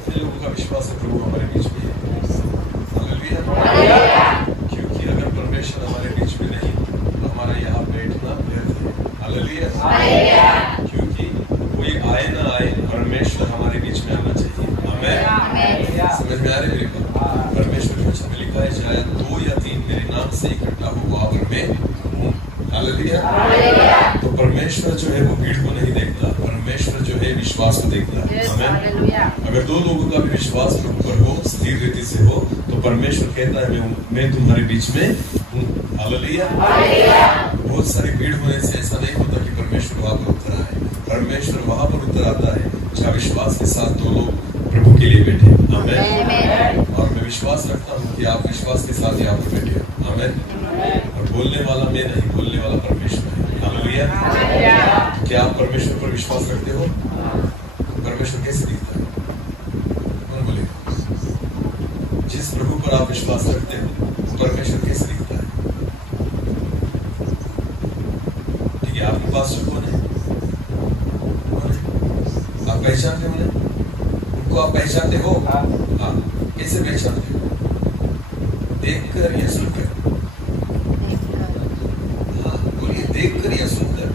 कितने लोगों का विश्वास है प्रभु हमारे बीच में है? हालेलुया। क्योंकि अगर परमेश्वर हमारे बीच में नहीं तो हमारा यहाँ बैठना व्यर्थ है। हालेलुया। क्योंकि कोई आए ना आए, परमेश्वर हमारे बीच में आना चाहिए। आमीन। समझ में आ रही मेरी बात? परमेश्वर के वचन में लिखा है, चाहे 2 या 3 मेरे नाम से इकट्ठा हो वहां पर मैं हूँ। हालेलुया। तो परमेश्वर जो है वो भीड़ को नहीं देखता, परमेश्वर जो है विश्वास को देखता है। आमीन। अगर 2 लोगों का भी विश्वास प्रभु पर हो, स्थिर रीति से हो, तो परमेश्वर कहता है मैं तुम्हारे बीच में हूँ। हालेलुया। बहुत सारी भीड़ होने से ऐसा नहीं होता कि परमेश्वर वहां पर उतर आए। परमेश्वर वहां पर उतर आता है जहाँ विश्वास के साथ 2 लोग प्रभु के लिए बैठे। आमीन। और मैं विश्वास रखता हूँ कि आप विश्वास के साथ यहाँ पर बैठे हो। आमीन। और बोलने वाला मैं नहीं, बोलने वाला परमेश्वर है। हालेलुया। तो क्या आप परमेश्वर पर विश्वास रखते हो? परमेश्वर कैसे दिखता है? कौन बोलेगा? जिस प्रभु पर आप विश्वास रखते हो वो परमेश्वर कैसे दिखता है? ठीक है, आपके पास जो कौन है? आप पहचानते हो ना? उनको आप पहचानते हो? हाँ। कैसे पहचानते हो? देखकर या सुनकर? हाँ, बोलिए, देखकर या सुनकर?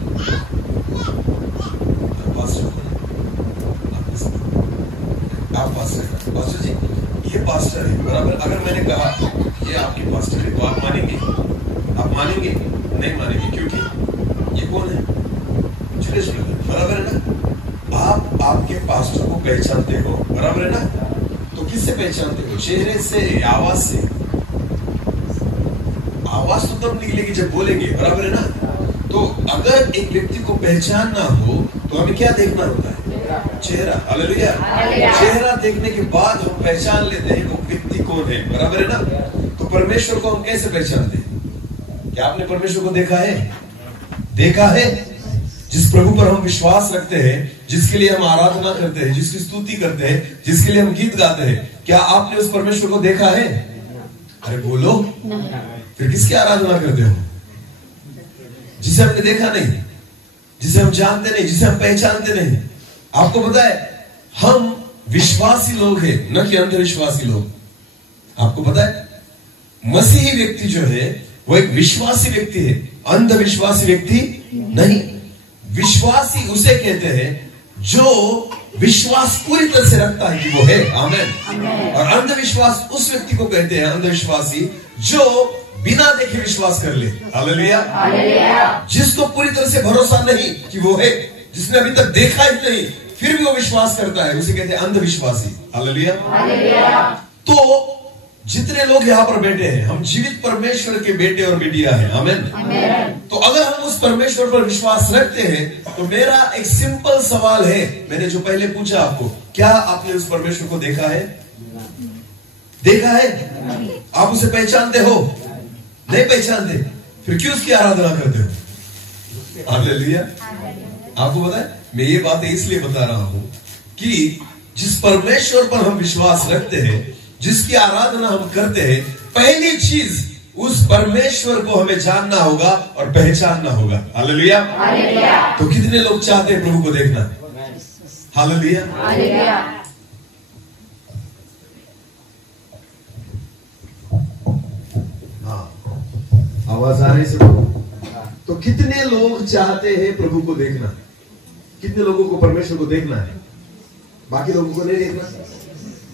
आप पास्टर जी, ये पास्टर है बराबर। अगर मैंने कहा ये आपकी पास्टर है तो आप मानेंगे? आप मानेंगे? नहीं मानेंगे। क्योंकि ये कौन है? जुलियस ब्रदर, बराबर है ना? आप आपके पास्टर को पहचानते हो, बराबर है ना? तो किससे पहचानते हो? चेहरे से, आवाज से? आवाज तो तब निकलेगी जब बोलेंगे, बराबर है ना? तो अगर एक व्यक्ति को पहचानना हो तो हमें क्या देखना होता है? चेहरा। हालेलुया। चेहरा देखने के बाद हम पहचान लेते हैं वो व्यक्ति कौन है, बराबर है ना? तो परमेश्वर को हम कैसे पहचानते हैं? क्या आपने परमेश्वर को देखा है? देखा है? जिस प्रभु पर हम विश्वास रखते हैं, जिसके लिए हम आराधना करते हैं, जिसकी स्तुति करते हैं, जिसके लिए हम गीत गाते हैं, क्या आपने उस परमेश्वर को देखा है? अरे बोलो, फिर किसकी आराधना करते हो? जिसे हमने देखा नहीं, जिसे हम जानते नहीं, जिसे हम पहचानते नहीं। आपको पता है हम विश्वासी लोग हैं, न कि अंधविश्वासी लोग। आपको पता है मसीही व्यक्ति जो है वो एक विश्वासी व्यक्ति है, अंधविश्वासी व्यक्ति नहीं। विश्वासी उसे कहते हैं जो विश्वास पूरी तरह से रखता है कि वो है। आमीन। और अंधविश्वास उस व्यक्ति को कहते हैं, अंधविश्वासी, जो बिना देखे विश्वास कर ले। हालेलुया। जिसको पूरी तरह से भरोसा नहीं कि वो है, जिसने अभी तक देखा ही नहीं फिर भी वो विश्वास करता है, उसे कहते हैं अंधविश्वासी। हालेलुया। तो जितने लोग यहाँ पर बैठे हैं, हम जीवित परमेश्वर के बेटे और बेटियां हैं। आमीन। तो अगर हम उस परमेश्वर पर विश्वास रखते हैं तो मेरा एक सिंपल सवाल है, मैंने जो पहले पूछा आपको, क्या आपने उस परमेश्वर को देखा है? देखा है? आप उसे पहचानते हो? नहीं पहचानते, फिर क्यों उसकी आराधना करते हो? हालेलुया। आपको पता है मैं ये बातें इसलिए बता रहा हूं कि जिस परमेश्वर पर हम विश्वास रखते हैं, जिसकी आराधना हम करते हैं, पहली चीज उस परमेश्वर को हमें जानना होगा और पहचानना होगा। हालेलुया। तो कितने लोग चाहते हैं प्रभु को देखना? हालेलुया। हाँ, आवाज आ रही है सबको? तो कितने लोग चाहते हैं प्रभु को देखना? कितने लोगों को परमेश्वर को देखना है? बाकी लोगों को नहीं देखना।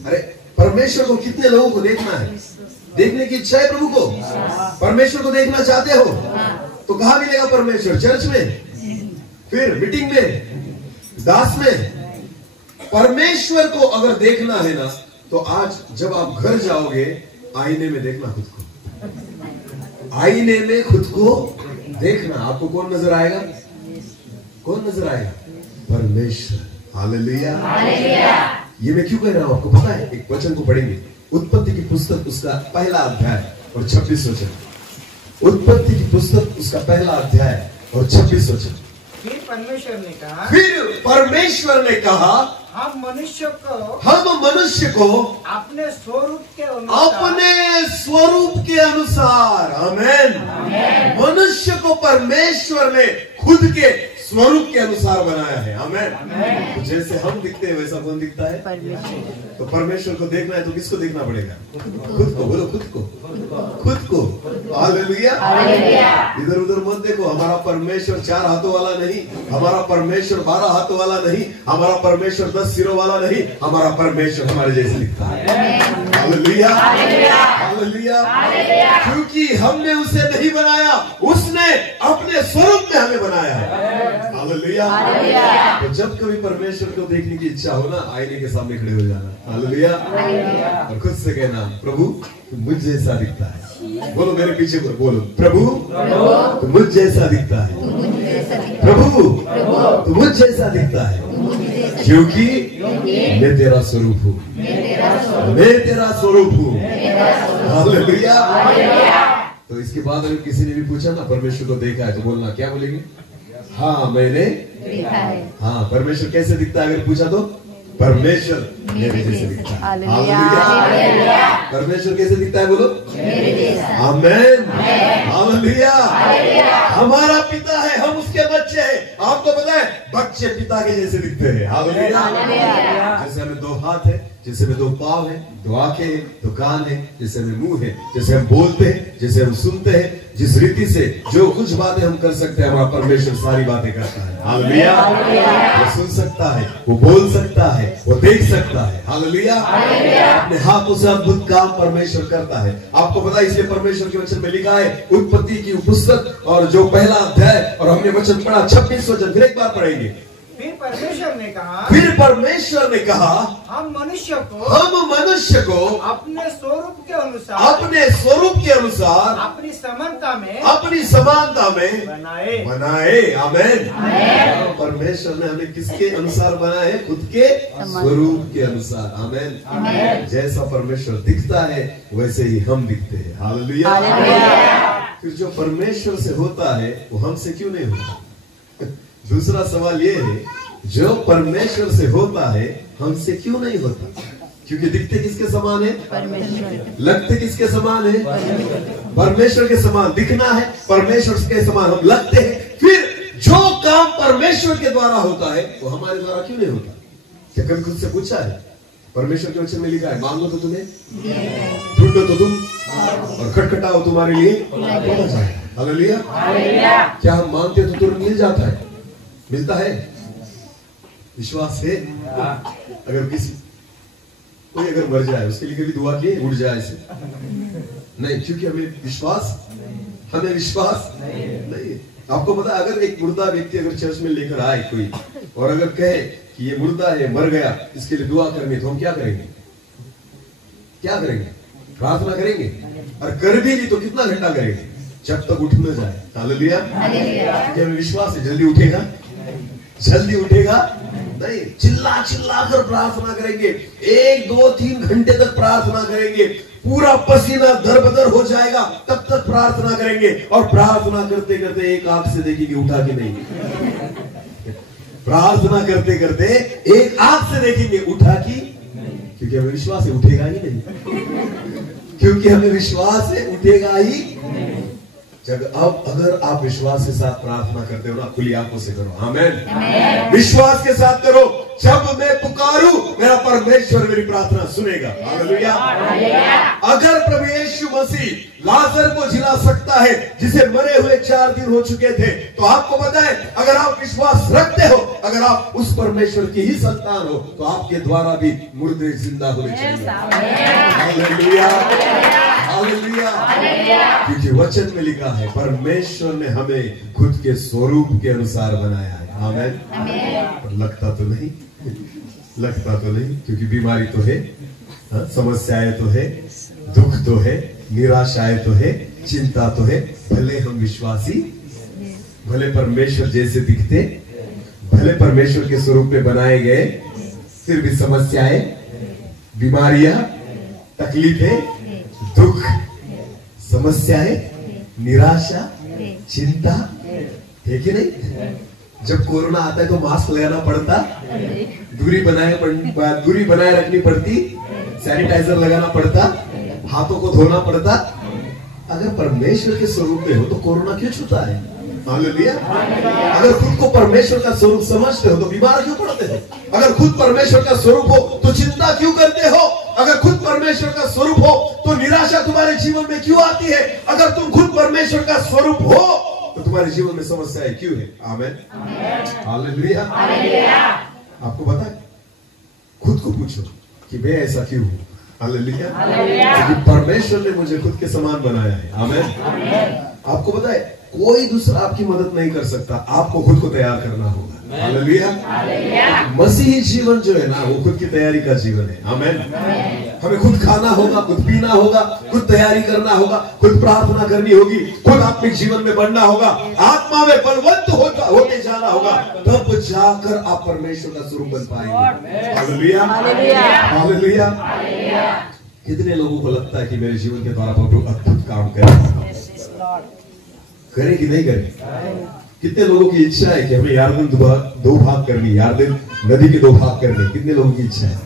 अरे परमेश्वर को कितने लोगों को देखना है? देखने की इच्छा है प्रभु को? परमेश्वर को देखना चाहते हो तो कहां मिलेगा परमेश्वर? चर्च में, फिर मीटिंग में, दास में? परमेश्वर को अगर देखना है ना तो आज जब आप घर जाओगे आईने में देखना खुद को। आईने में खुद को देखना। आपको कौन नजर आएगा? कौन नजर आएगा? परमेश्वर। हालेलुया। ये मैं क्यों कह रहा हूं आपको पता है? एक वचन को पढ़ेंगे, उत्पत्ति की पुस्तक उसका पहला अध्याय और 26 वचन। उत्पत्ति की पुस्तक उसका पहला अध्याय और 26 वचन। फिर परमेश्वर ने कहा हम मनुष्य को अपने स्वरूप के अनुसार। आमीन। मनुष्य को परमेश्वर ने खुद के स्वरूप के अनुसार बनाया है। आमेन। तो जैसे हम दिखते हैं वैसा कौन दिखता है? परमेश्वर। तो परमेश्वर को देखना है तो किसको देखना पड़ेगा? खुद को। बोलो खुद को, खुद को। हालेलुया। इधर उधर मत देखो। हमारा परमेश्वर 4 हाथों वाला नहीं, हमारा परमेश्वर 12 हाथों वाला नहीं, हमारा परमेश्वर 10 सिरों वाला नहीं, हमारा परमेश्वर हमारे जैसे दिखता है। Hallelujah, hallelujah. क्योंकि हमने उसे नहीं बनाया, उसने अपने स्वरूप में हमें बनाया है। हालेलुया। तो जब कभी परमेश्वर को देखने की इच्छा हो ना, आईने के सामने खड़े हो जाना। हालेलुया। और खुद से कहना, प्रभु तुम मुझ जैसा दिखता है। बोलो मेरे पीछे बोलो, प्रभु तुम मुझ जैसा दिखता है। प्रभु तुम मुझ जैसा दिखता है, क्योंकि मैं तेरा स्वरूप हूँ, मैं तेरा स्वरूप हूँ। हालेलुया। तो इसके बाद अगर किसी ने भी पूछा ना परमेश्वर को देखा है, तो बोलना क्या बोलेंगे? हाँ मैंने देखा है। हाँ, परमेश्वर कैसे दिखता है अगर पूछा तो? परमेश्वर मेरे जैसे दिखता है। हालेलुया। परमेश्वर कैसे दिखता है बोलो? मेरे जैसा। आमेन। हालेलुया। हमारा पिता है, हम उसके बच्चे हैं। आपको पता है बच्चे पिता के जैसे दिखते हैं। हालेलुया। जैसे हमें 2 हाथ है, जैसे हमें 2 पाँव है, 2 आंखें हैं, 2 कान है, जैसे हमें मुंह है, जैसे हम बोलते हैं, जैसे हम सुनते हैं, जिस रीति से जो कुछ बातें हम कर सकते हैं, हमारा परमेश्वर सारी बातें करता है। हालेलुया। वो सुन सकता है, वो बोल सकता है, वो देख सकता है। हालेलुया। अपने हाथों से अद्भुत काम परमेश्वर करता है। आपको पता है, इसलिए परमेश्वर के वचन में लिखा है, उत्पत्ति की पुस्तक और जो पहला अध्याय, और हमने वचन पढ़ा 26 वचन, फिर एक बार पढ़ेंगे। फिर परमेश्वर ने कहा, हम मनुष्य को अपने स्वरूप के अनुसार अपनी समानता में बनाए। आमेन। परमेश्वर ने हमें किसके अनुसार बनाया है? खुद के स्वरूप के अनुसार। आमेन। जैसा परमेश्वर दिखता है वैसे ही हम दिखते हैं। हालेलुया। फिर जो परमेश्वर से होता है वो हमसे क्यों नहीं होता? दूसरा सवाल ये है, जो परमेश्वर से होता है हमसे क्यों नहीं होता? क्योंकि दिखते किसके समान है? परमेश्वर। लगते किसके समान है? परमेश्वर के समान दिखना है, परमेश्वर के समान हम लगते हैं। फिर जो काम परमेश्वर के द्वारा होता है वो हमारे द्वारा क्यों नहीं होता? क्या कभी खुद से पूछा है? परमेश्वर के वचन में लिखा है, मांगो तो तुम्हें, ढूंढो तो तुम, और खटखटाओ तुम्हारे लिए खोला जाए। हालेलुया। क्या हम मांगते तो तुरंत मिल जाता है? मिलता है? विश्वास है? अगर कोई अगर मर जाए उसके लिए कभी दुआ किए उठ जाए ऐसे? नहीं, क्योंकि हमें विश्वास नहीं। आपको पता है, अगर एक मुर्दा व्यक्ति अगर चर्च में लेकर आए कोई, और अगर कहे कि ये मुर्दा है, मर गया, इसके लिए दुआ करनी, तो हम क्या करेंगे? प्रार्थना करेंगे। और कर भी नहीं तो कितना घंटा करेंगे? जब तक उठ न जाए। हालेलुया। क्योंकि हमें विश्वास है जल्दी उठेगा नहीं। चिल्ला कर प्रार्थना करेंगे, 1, 2, 3 घंटे तक प्रार्थना करेंगे, पूरा पसीना दरबदर हो जाएगा, तब तक प्रार्थना करेंगे। और प्रार्थना करते करते एक आंख से देखेंगे उठा कि नहीं। प्रार्थना करते करते एक आंख से देखेंगे उठा कि, क्योंकि हमें विश्वास है उठेगा ही नहीं। क्योंकि हमें विश्वास है उठेगा ही। जब अब अगर आप विश्वास के साथ प्रार्थना करते हो ना, खुली आंखों से करो। आमेन। विश्वास के साथ करो, जब मैं पुकारूं मेरा परमेश्वर मेरी प्रार्थना सुनेगा। हालेलुया। अगर प्रभु यीशु मसीह लाजर को जिला सकता है जिसे मरे हुए 4 दिन हो चुके थे, तो आपको पता है अगर आप विश्वास रखते हो, अगर आप उस परमेश्वर की ही संतान हो, तो आपके द्वारा भी मुर्दे जिंदा होने चाहिए। हालेलुया। हालेलुया। क्योंकि वचन में लिखा है परमेश्वर ने हमें खुद के स्वरूप के अनुसार बनाया है। आमेन। पर लगता तो नहीं, क्योंकि बीमारी तो है, समस्याएं तो है, दुख तो है, निराशाएं तो है, चिंता तो है। भले हम विश्वासी, भले परमेश्वर जैसे दिखते, भले परमेश्वर के स्वरूप में बनाए गए, फिर भी समस्याएं, बीमारियां, तकलीफें, दुख, समस्याएं, निराशा, चिंता है कि नहीं? जब कोरोना आता है तो मास्क लगाना पड़ता, दूरी बनाए रखनी पड़ती, सैनिटाइजर लगाना पड़ता, हाथों को धोना पड़ता। अगर परमेश्वर के स्वरूप में हो तो कोरोना क्यों छूता है? हालेलुया। अगर खुद को परमेश्वर का स्वरूप समझते हो तो बीमार क्यों पड़ते हो? अगर खुद परमेश्वर का स्वरूप हो तो चिंता क्यों करते हो? अगर खुद परमेश्वर का स्वरूप हो तो निराशा तुम्हारे जीवन में क्यों आती है? अगर तुम खुद परमेश्वर का स्वरूप हो तो तुम्हारे जीवन में समस्याएं क्यों है? आमीन, हालेलुया। आपको पता है, खुद को पूछो कि मैं ऐसा क्यों हूं? हालेलुया। क्योंकि परमेश्वर ने मुझे खुद के समान बनाया है। आमीन। आपको पता है, कोई दूसरा आपकी मदद नहीं कर सकता, आपको खुद को तैयार करना होगा। हालेलुया। मसीही जीवन जो है ना, वो खुद की तैयारी का जीवन है। आमीन। हमें खुद खाना होगा, खुद पीना होगा, खुद तैयारी करना होगा, खुद प्रार्थना करनी होगी, खुद आत्मिक जीवन में बढ़ना होगा, आत्मा में बलवंत होते जाना होगा, तब जाकर आप परमेश्वर का स्वरूप बन पाएंगे। Hallelujah, hallelujah. कितने लोगों को लगता है कि मेरे जीवन के द्वारा प्रभु अद्भुत काम करे कि नहीं करे? कितने लोगों की इच्छा है कि हमें यार्दन दो भाग करनी, यार्दन नदी के 2 भाग करने? कितने लोगों की इच्छा है?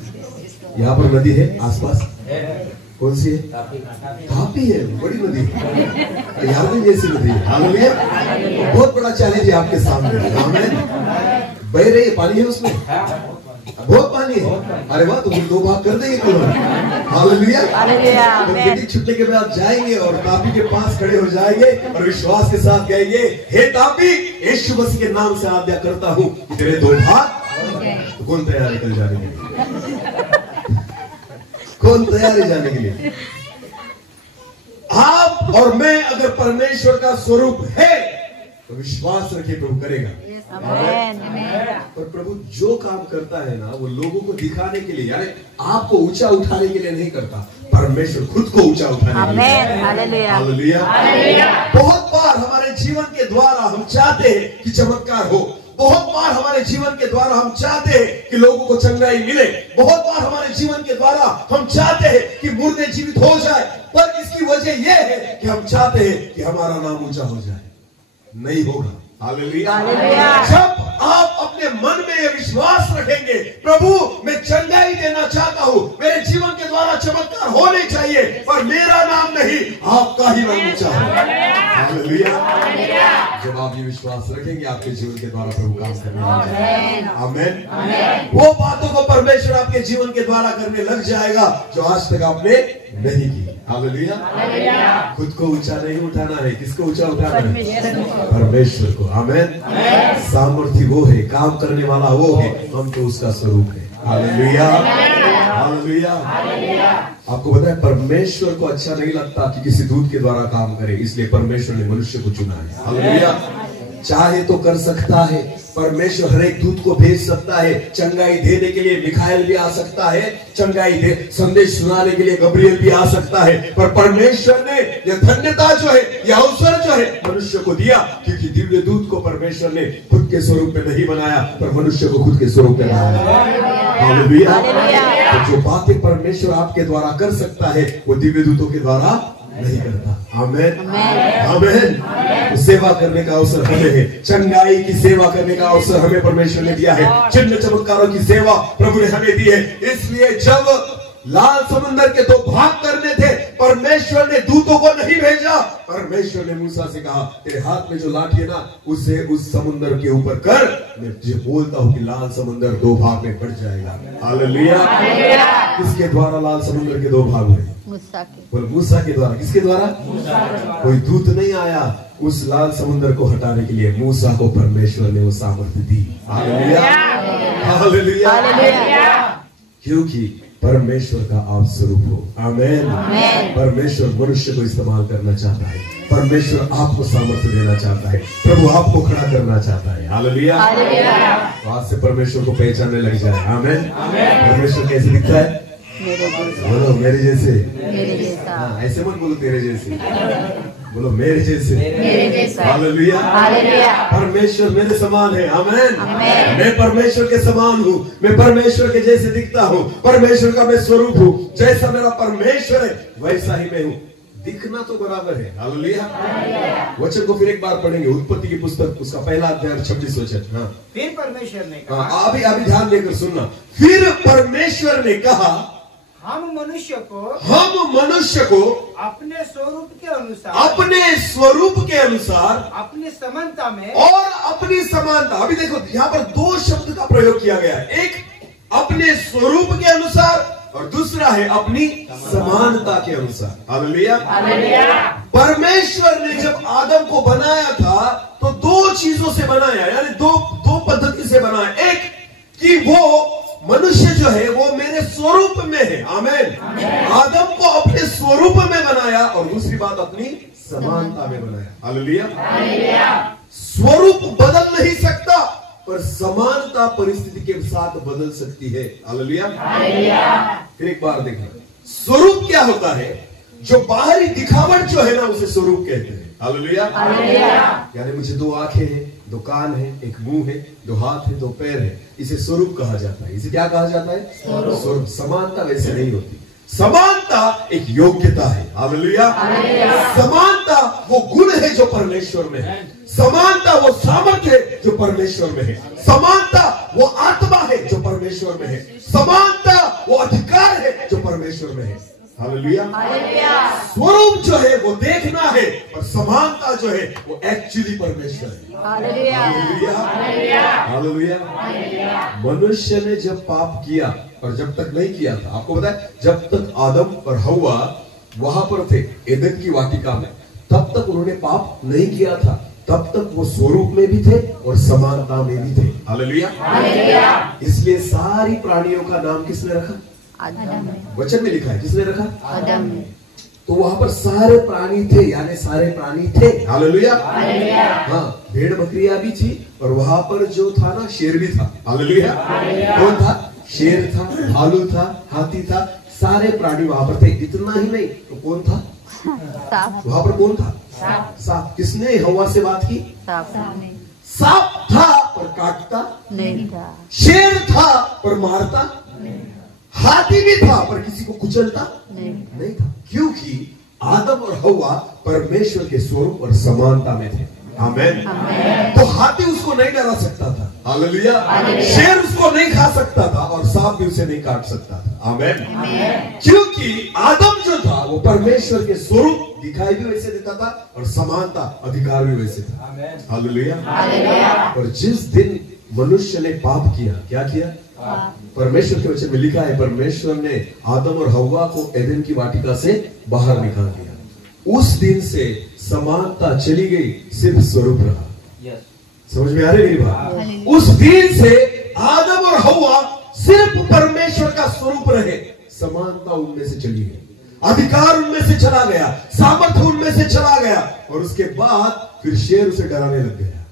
यहाँ पर नदी है आसपास, कौन सी है? तापी है, बड़ी नदी है, यार्दन जैसी नदी है। हालेलुया। बहुत बड़ा चैलेंज है आपके सामने। आमीन। बह रही है, पानी है उसमें, बहुत पानी है। अरे वाह, तुम 2 भाग कर देंगे कल। हालेलुया। तो बेटी छुट्टी के बाद जाएंगे और तापी के पास खड़े हो जाएंगे और विश्वास के साथ कहेंगे, हे तापी, यीशु मसीह के नाम से आज्ञा करता हूं कि तेरे 2 भाग। तो कौन तैयार है कल जाने के लिए? कौन तैयार है जाने के लिए? आप और मैं अगर परमेश्वर का स्वरूप है तो विश्वास रखिए, प्रभु करेगा। पर प्रभु जो काम करता है ना, वो लोगों को दिखाने के लिए, यानी आपको ऊंचा उठाने के लिए नहीं करता, परमेश्वर खुद को ऊंचा उठाने के लिए। हालेलुया। बहुत बार हमारे जीवन के द्वारा हम चाहते हैं कि चमत्कार हो, बहुत बार हमारे जीवन के द्वारा हम चाहते हैं कि लोगों को चंगाई मिले, बहुत बार हमारे जीवन के द्वारा हम चाहते हैं कि मुर्दे जीवित हो जाए, पर इसकी वजह यह है कि हम चाहते हैं कि हमारा नाम ऊंचा हो जाए। नहीं होगा। हालेलुया। जब आप अपने मन में यह विश्वास रखेंगे, प्रभु मैं चंगाई देना चाहता हूं, मेरे जीवन के द्वारा चमत्कार होने चाहिए, पर मेरा नाम नहीं, आपका ही नाम ऊंचा हो। हालेलुया। जब आप ये विश्वास रखेंगे, आपके जीवन के द्वारा प्रभु काम करने लग जाएगा। आमीन। वो बातों को परमेश्वर आपके जीवन के द्वारा करने लग जाएगा जो आज तक आपने नहीं की। हालेलुया। खुद को ऊंचा नहीं उठाना है, किसको ऊंचा उठाना है? परमेश्वर को। आमीन। सामर्थ्य वो है, काम करने वाला वो है, हम तो उसका स्वरूप है। Hallelujah, hallelujah. आपको पता है, परमेश्वर को अच्छा नहीं लगता कि किसी दूत के द्वारा काम करे, इसलिए परमेश्वर ने मनुष्य को चुना है। हालेलुया। चाहे तो कर सकता है, परमेश्वर हर एक दूत को भेज सकता है, चंगाई देने के लिए मिखाएल भी आ सकता है, चंगाई दे संदेश सुनाने के लिए गब्रिएल भी आ सकता है, पर परमेश्वर ने यह धन्यता जो है, यह अवसर जो है मनुष्य को दिया, क्योंकि दिव्य दूत को परमेश्वर ने खुद के स्वरूप में नहीं बनाया, पर मनुष्य को खुद के स्वरूप में बनाया। हालेलुया। तो जो बातें परमेश्वर आपके द्वारा कर सकता है, वो दिव्य दूतों के द्वारा नहीं करता। आमीन, आमीन। सेवा करने का अवसर हमें है, चंगाई की सेवा करने का अवसर हमें परमेश्वर ने दिया है, चिन्ह चमत्कारों की सेवा प्रभु ने हमें दी है। इसलिए जब लाल समुद्र के 2 भाग करने थे, परमेश्वर ने दूतों को नहीं भेजा, परमेश्वर ने मूसा से कहा, तेरे हाथ में जो लाठी है ना, उसे उस समुद्र के ऊपर कर, मैं तुझे बोलता हूं कि लाल समुद्र 2 भाग में कट जाएगा। हालेलुया। किसके द्वारा लाल समुद्र के 2 भाग हुए? मूसा के द्वारा। किसके द्वारा? कोई दूत नहीं आया उस लाल समुद्र को हटाने के लिए, मूसा को परमेश्वर ने वो सामर्थ्य दी। Hallelujah, hallelujah. क्योंकि परमेश्वर का आप स्वरूप हो। आमीन। परमेश्वर मनुष्य को इस्तेमाल करना चाहता है, परमेश्वर आपको सामर्थ्य देना चाहता है, प्रभु आपको खड़ा करना चाहता है। हालेलुया। आज से परमेश्वर को पहचानने लग जाए। आमीन। परमेश्वर कैसे दिखता है? बोलो मेरे जैसे। ऐसे मत बोलो तेरे जैसे, बोलो मेरे जैसे। हालेलुया। परमेश्वर मेरे समान है। आमीन। मैं परमेश्वर के समान हूँ, मैं परमेश्वर के जैसे दिखता हूँ, परमेश्वर का मैं स्वरूप हूँ। जैसा मेरा परमेश्वर है वैसा ही मैं हूँ। दिखना तो बराबर है। हालेलुया। वचन को फिर एक बार पढ़ेंगे, उत्पत्ति की पुस्तक, उसका पहला अध्याय 26 वचन। हाँ, फिर परमेश्वर ने कहा, अभी ध्यान देकर सुनना। फिर परमेश्वर ने कहा, हम मनुष्य को अपने स्वरूप के अनुसार अपनी समानता में और अपनी समानता। अभी देखो यहाँ पर दो शब्द का प्रयोग किया गया है, एक अपने स्वरूप के अनुसार और दूसरा है अपनी समानता के अनुसार। हालेलुया। परमेश्वर ने जब आदम को बनाया था तो दो चीजों से बनाया, यानी दो पद्धति से बनाया। एक कि वो मनुष्य जो है वो मेरे स्वरूप में है। आमेन। आदम को अपने स्वरूप में बनाया और दूसरी बात अपनी समानता में बनाया। हालेलुया। स्वरूप बदल नहीं सकता पर समानता परिस्थिति के साथ बदल सकती है। हालेलुया। फिर एक बार देखना, स्वरूप क्या होता है? जो बाहरी दिखावट जो है ना उसे स्वरूप कहते हैं। हालेलुया। यानी मुझे दो आंखें हैं, दो कान है, एक मुंह है, दो हाथ है, दो पैर है, इसे स्वरूप कहा जाता है। इसे क्या कहा जाता है? स्वरूप। समानता वैसे नहीं होती। समानता एक योग्यता है। हालेलुया। समानता वो गुण है जो परमेश्वर में है। समानता वो सामर्थ्य है जो परमेश्वर में है। समानता वो आत्मा है जो परमेश्वर में है। समानता वो अधिकार है जो परमेश्वर में है। हालेलुया। स्वरूप जो है वो देखना है और समानता जो है वो एक्चुअली परमेश्वर है। हालेलुया। मनुष्य ने जब पाप किया और जब तक नहीं किया था, आपको पता है, जब तक आदम और हव्वा वहां पर थे एदन की वाटिका में, तब तक उन्होंने पाप नहीं किया था। तब तक वो स्वरूप में भी थे और समानता में भी थे। हालेलुया। इसलिए सारी प्राणियों का नाम किसने रखा? आदम। वचन में लिखा है, किसने रखा? आदम। तो वहां पर सारे प्राणी थे, यानी सारे प्राणी थे। हालेलुया। हाँ, भेड़ बकरियां भी थी और वहां पर जो था ना, शेर भी था। हालेलुया। कौन था? शेर था, भालू था, हाथी था, सारे प्राणी वहां पर थे। इतना ही नहीं तो कौन था? वहां पर कौन था? सांप। किसने हवा से बात की? सांप था पर काटता नहीं था। शेर था पर मारता नहीं। हाथी भी था पर किसी को कुचलता नहीं था, क्योंकि आदम और हव्वा परमेश्वर के स्वरूप और समानता में थे। आमेन। तो हाथी उसको नहीं डरा सकता था। हालेलुया। शेर उसको नहीं खा सकता था और सांप भी उसे नहीं काट सकता था। आमेन। क्योंकि आदम जो था वो परमेश्वर के स्वरूप दिखाई भी वैसे देता था और समानता अधिकार भी वैसे था। हालेलुया। और जिस दिन मनुष्य ने पाप किया, क्या किया? परमेश्वर के वचन में लिखा है, परमेश्वर ने आदम और हव्वा को एदन की वाटिका से बाहर निकाल दिया। उस दिन से समानता चली गई, सिर्फ स्वरूप रहा। समझ में आ रही मेरी बात? उस दिन से आदम और हव्वा सिर्फ परमेश्वर का स्वरूप रहे, समानता उनमें से चली गई, अधिकार उनमें से चला गया, सामर्थ्य उनमें से चला गया। और उसके बाद फिर शेर उसे डराने लग गया।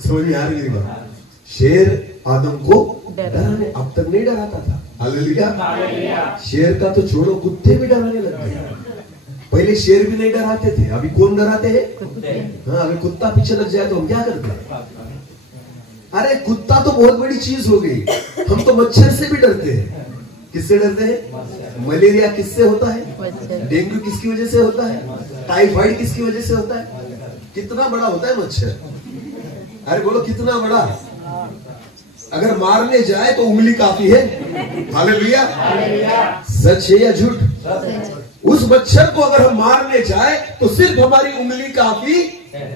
समझ में आ रही मेरी बात? शेर आदम को डराने अब तक नहीं डराता था। हालेलुया। शेर का तो छोड़ो, कुत्ते भी डराने लग गए। पहले शेर भी नहीं डराते थे, अभी कौन डराते हैं? हाँ, अगर कुत्ता पीछे लग जाए तो हम क्या करते हैं? अरे कुत्ता तो बहुत बड़ी चीज हो गई। हम तो मच्छर से भी डरते हैं। किससे डरते हैं? मलेरिया किससे होता है? डेंगू किसकी वजह से होता है? टाइफाइड किसकी वजह से होता है? कितना बड़ा होता है मच्छर? अरे बोलो कितना बड़ा? अगर मारने जाए तो उंगली काफी है। हालेलुया। सच है या झूठ? उस मच्छर को अगर हम मारने जाए तो सिर्फ हमारी उंगली काफी है,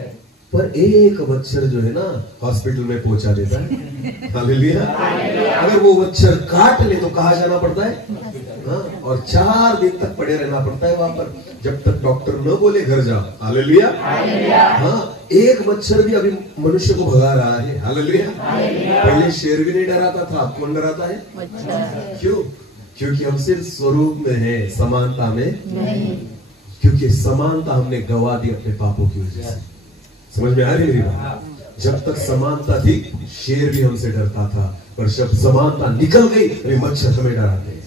पर एक मच्छर जो है ना हॉस्पिटल में पहुंचा देता है। हालेलुया। अगर वो मच्छर काट ले तो कहाँ जाना पड़ता है? हाँ, और 4 दिन तक पड़े रहना पड़ता है वहां पर, जब तक डॉक्टर न बोले घर जाओ। हालेलुया। हाँ, एक मच्छर भी अभी मनुष्य को भगा रहा है। हालेलुया। पहले शेर भी नहीं डराता था, अब कौन डराता है? मच्छर। क्यों? क्योंकि हम सिर्फ स्वरूप में हैं, समानता में नहीं। क्योंकि समानता हमने गवा दी अपने पापों की वजह से। समझ में आ रही मेरी बात? जब तक समानता थी शेर भी हमसे डरता था, पर जब समानता निकल गई अरे मच्छर हमें डराते हैं।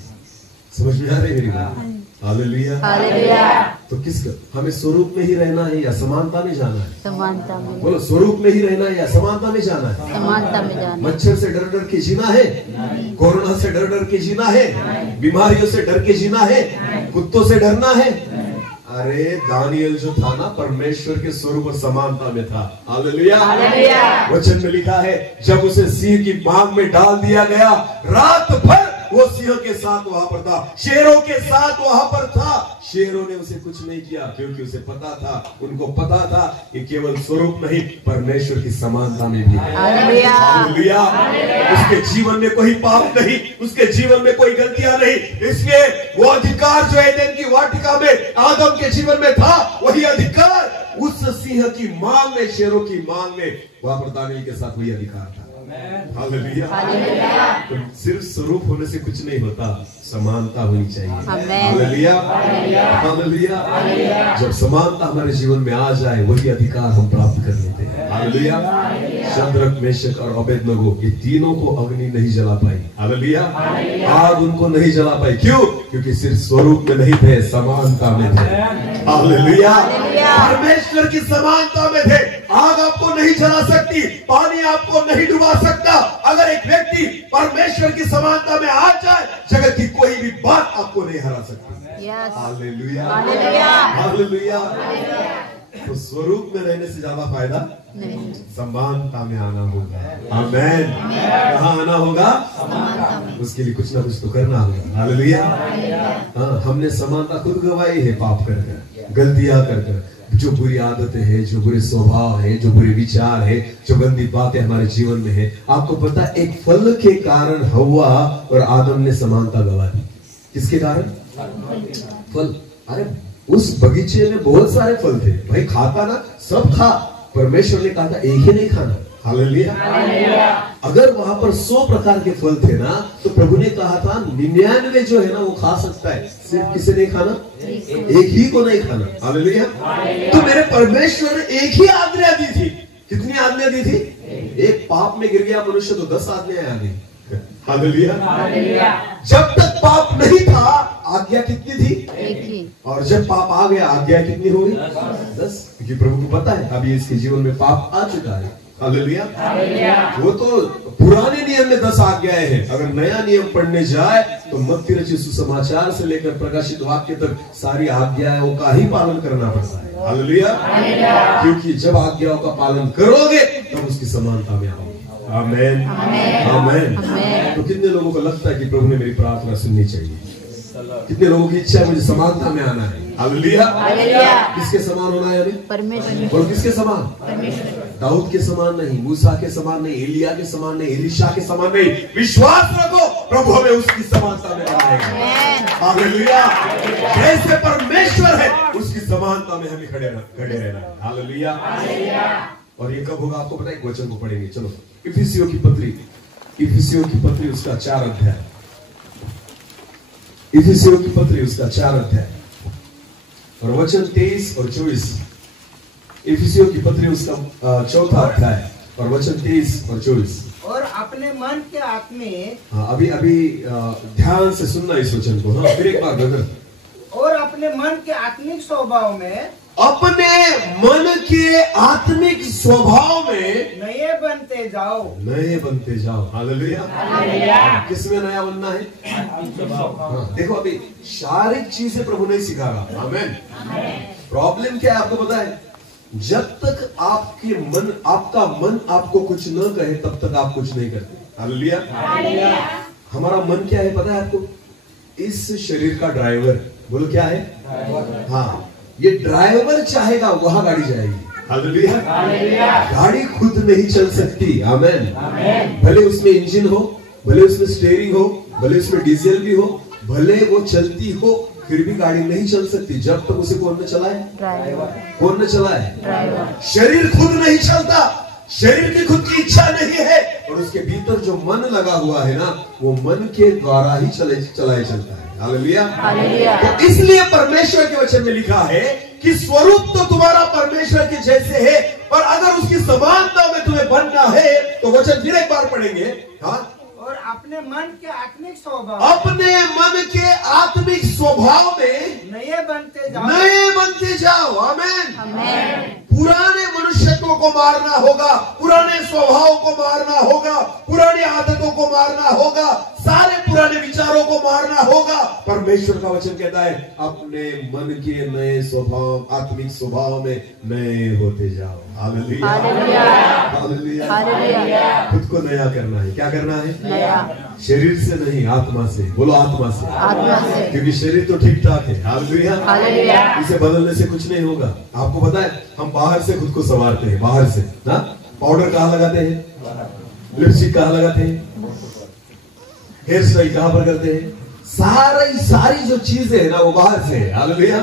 समझ में आ रही मेरी बात? हालेलुया। तो किसका हमें स्वरूप में ही रहना है या समानता में जाना है? समानता में। बोलो, स्वरूप में ही रहना है या समानता में जाना है? समानता में जाना। मच्छर से डर डर के जीना है? कोरोना से डर डर के जीना है? बीमारियों से डर के जीना है? कुत्तों से डरना है? अरे दानियल जो था ना परमेश्वर के स्वरूप और समानता में था। हालेलुया। वचन में लिखा है जब उसे सिंह की मांग में डाल दिया गया, रात भर वो सिंह के साथ वहां पर था, शेरों के साथ वहां पर था। शेरों ने उसे कुछ नहीं किया क्योंकि उसे पता था, उनको पता था कि केवल स्वरूप नहीं परमेश्वर की समानता में भी है। हालेलुया। उसके जीवन में कोई पाप नहीं, उसके जीवन में कोई गलतियां नहीं, इसलिए वो अधिकार जो एदेन की वाटिका में आदम के जीवन में था, वही अधिकार उस सिंह की मांग में, शेरों की मांग में वहां पर दानियेल के साथ वही अधिकार था। हालेलुया। तो सिर्फ स्वरूप होने से कुछ नहीं होता, समानता होनी चाहिए। Hallelujah, hallelujah. जब समानता हमारे जीवन में आ जाए, वही अधिकार हम प्राप्त कर लेते हैं। हालेलुया। शद्रक, मेशक और अबेदनगो, ये तीनों को अग्नि नहीं जला पाई। हालेलुया। आग उनको नहीं जला पाई। क्यों? क्योंकि सिर्फ स्वरूप में नहीं थे, समानता में थे। हालेलुया। परमेश्वर की समानता में थे। आग आपको नहीं जला सकती, पानी आपको नहीं डुबा सकता। अगर एक व्यक्ति परमेश्वर की समानता में आ जाए, जगत की कोई भी बात आपको नहीं हरा सकती। Hallelujah, hallelujah. तो स्वरूप में रहने से ज्यादा फायदा नहीं, समानता में आना होगा। आमेन। कहाँ आना होगा? उसके लिए कुछ ना कुछ तो करना होगा। हालेलुया। हाँ, हमने समानता खुद गवाई है, पाप कर कर, गलतियां कर कर, जो बुरी आदतें हैं, जो बुरे स्वभाव है, जो बुरे विचार है, जो गंदी बातें हमारे जीवन में है। आपको पता, एक फल के कारण हव्वा और आदम ने समानता गवा दी। किसके कारण? फल। अरे उस बगीचे में बहुत सारे फल थे, भाई खाता ना, सब खा। परमेश्वर ने कहा था एक ही नहीं खाना। हालेलुया। अगर वहां पर 100 प्रकार के फल थे ना, तो प्रभु ने कहा था 99 जो है ना वो खा सकता है, सिर्फ किसे नहीं खाना? एक ही को नहीं खाना। हालेलुया। तो मेरे परमेश्वर ने एक ही आज्ञा दी थी। कितनी आज्ञा दी थी? एक पाप में गिर गया मनुष्य तो 10 आज्ञाएं आ गई। हालेलुया। जब तक पाप नहीं था, आज्ञा कितनी थी? एक ही। और जब पाप आ गया, आज्ञा कितनी हो गई? 10। क्योंकि प्रभु को पता है अभी इसके जीवन में पाप आ चुका है। हालेलुया। वो तो पुराने नियम में 10 आज्ञाएं हैं। अगर नया नियम पढ़ने जाए तो मत्ती रचित सुसमाचार से लेकर प्रकाशित वाक्य तक सारी आज्ञाओं का ही पालन करना पड़ता है। हालेलुया। क्योंकि जब आज्ञाओं का पालन करोगे तब उसकी समानता में आओगे। आमेन, आमेन। तो कितने लोगों को लगता है कि प्रभु ने मेरी प्रार्थना सुननी चाहिए? कितने लोगों की इच्छा है मुझे समानता में आना है? हालेलुया। किसके समान होना है हमें? परमेश्वर। और किसके समान? परमेश्वर। दाऊद के समान नहीं, मूसा के समान नहीं, एलिया के समान नहीं, एलीशा के समान नहीं। विश्वास रखो, प्रभु हमें उसकी समानता में लाएगा। हालेलुया। जैसे परमेश्वर है, उसकी समानता में हमें खड़े रहना है। हालेलुया। और ये कब होगा आपको पता है? वचन को पढ़ेंगे। चलो, इफिसियों की पत्री उसका 4 अध्याय। इफिसियों की पत्री उसका 4 अध्याय और वचन 23 और 24। इफिसियों की पत्री उसका 4था अध्याय और वचन 23 और 24। और अपने मन के आत्मिक, हाँ, अभी ध्यान से सुनना इस वचन को। हाँ, फिर एक बार ब्रदर। और अपने मन के आत्मिक स्वभाव में, अपने मन के आत्मिक स्वभाव में नए बनते जाओ, नए बनते जाओ। हालेलुया। किसमें नया बनना है? हाँ, देखो अभी शारीरिक चीजें प्रभु नहीं सिखा रहा। आमेन। प्रॉब्लम क्या है आपको पता है? जब तक आपका मन आपको कुछ न कहे तब तक आप कुछ नहीं करते। हालेलुया। हमारा मन क्या है पता है आपको? इस शरीर का ड्राइवर। बोलो क्या है? हाँ, ये ड्राइवर चाहेगा वहां गाड़ी जाएगी। हालेलुया। गाड़ी खुद नहीं चल सकती। आमेन। भले उसमें इंजन हो, भले उसमें स्टीयरिंग हो, भले उसमें डीजल भी हो, भले वो चलती हो, फिर भी गाड़ी नहीं चल सकती जब तक उसे कौन न चलाए? कौन न चलाए? शरीर खुद नहीं चलता, शरीर की खुद की इच्छा नहीं है, और उसके भीतर जो मन लगा हुआ है ना, वो मन के द्वारा ही चलाया चलता है। हालेलुया। तो इसलिए परमेश्वर के वचन में लिखा है कि स्वरूप तो तुम्हारा परमेश्वर के जैसे है, पर अगर उसकी समानता में तुम्हें बनना है तो वचन फिर एक बार पढ़ेंगे। हाँ, और अपने मन के आत्मिक स्वभाव, अपने मन के आत्मिक स्वभाव में नए बनते जाओ, नए बनते जाओ। आमेन। पुराने मनुष्यत्व को मारना होगा, पुराने स्वभाव को मारना होगा, पुरानी आदतों को मारना होगा, सारे पुराने विचारों को मारना होगा। परमेश्वर का वचन कहता है अपने मन के नए स्वभाव, आत्मिक स्वभाव में नए होते जाओ। Hallelujah, hallelujah, hallelujah. खुद को नया करना है। क्या करना है? नया। शरीर से नहीं, आत्मा से। बोलो आत्मा से, आत्मा से। क्योंकि शरीर तो ठीक ठाक है। Hallelujah, hallelujah. इसे बदलने से कुछ नहीं होगा। आपको पता है हम बाहर से खुद को संवारते हैं, बाहर से ना। पाउडर कहाँ लगाते हैं? लिपस्टिक कहाँ लगाते हैं? हेयर स्टाइल कहाँ पर करते हैं? सारी जो चीजें है ना वो बाहर से है। हालेलुया।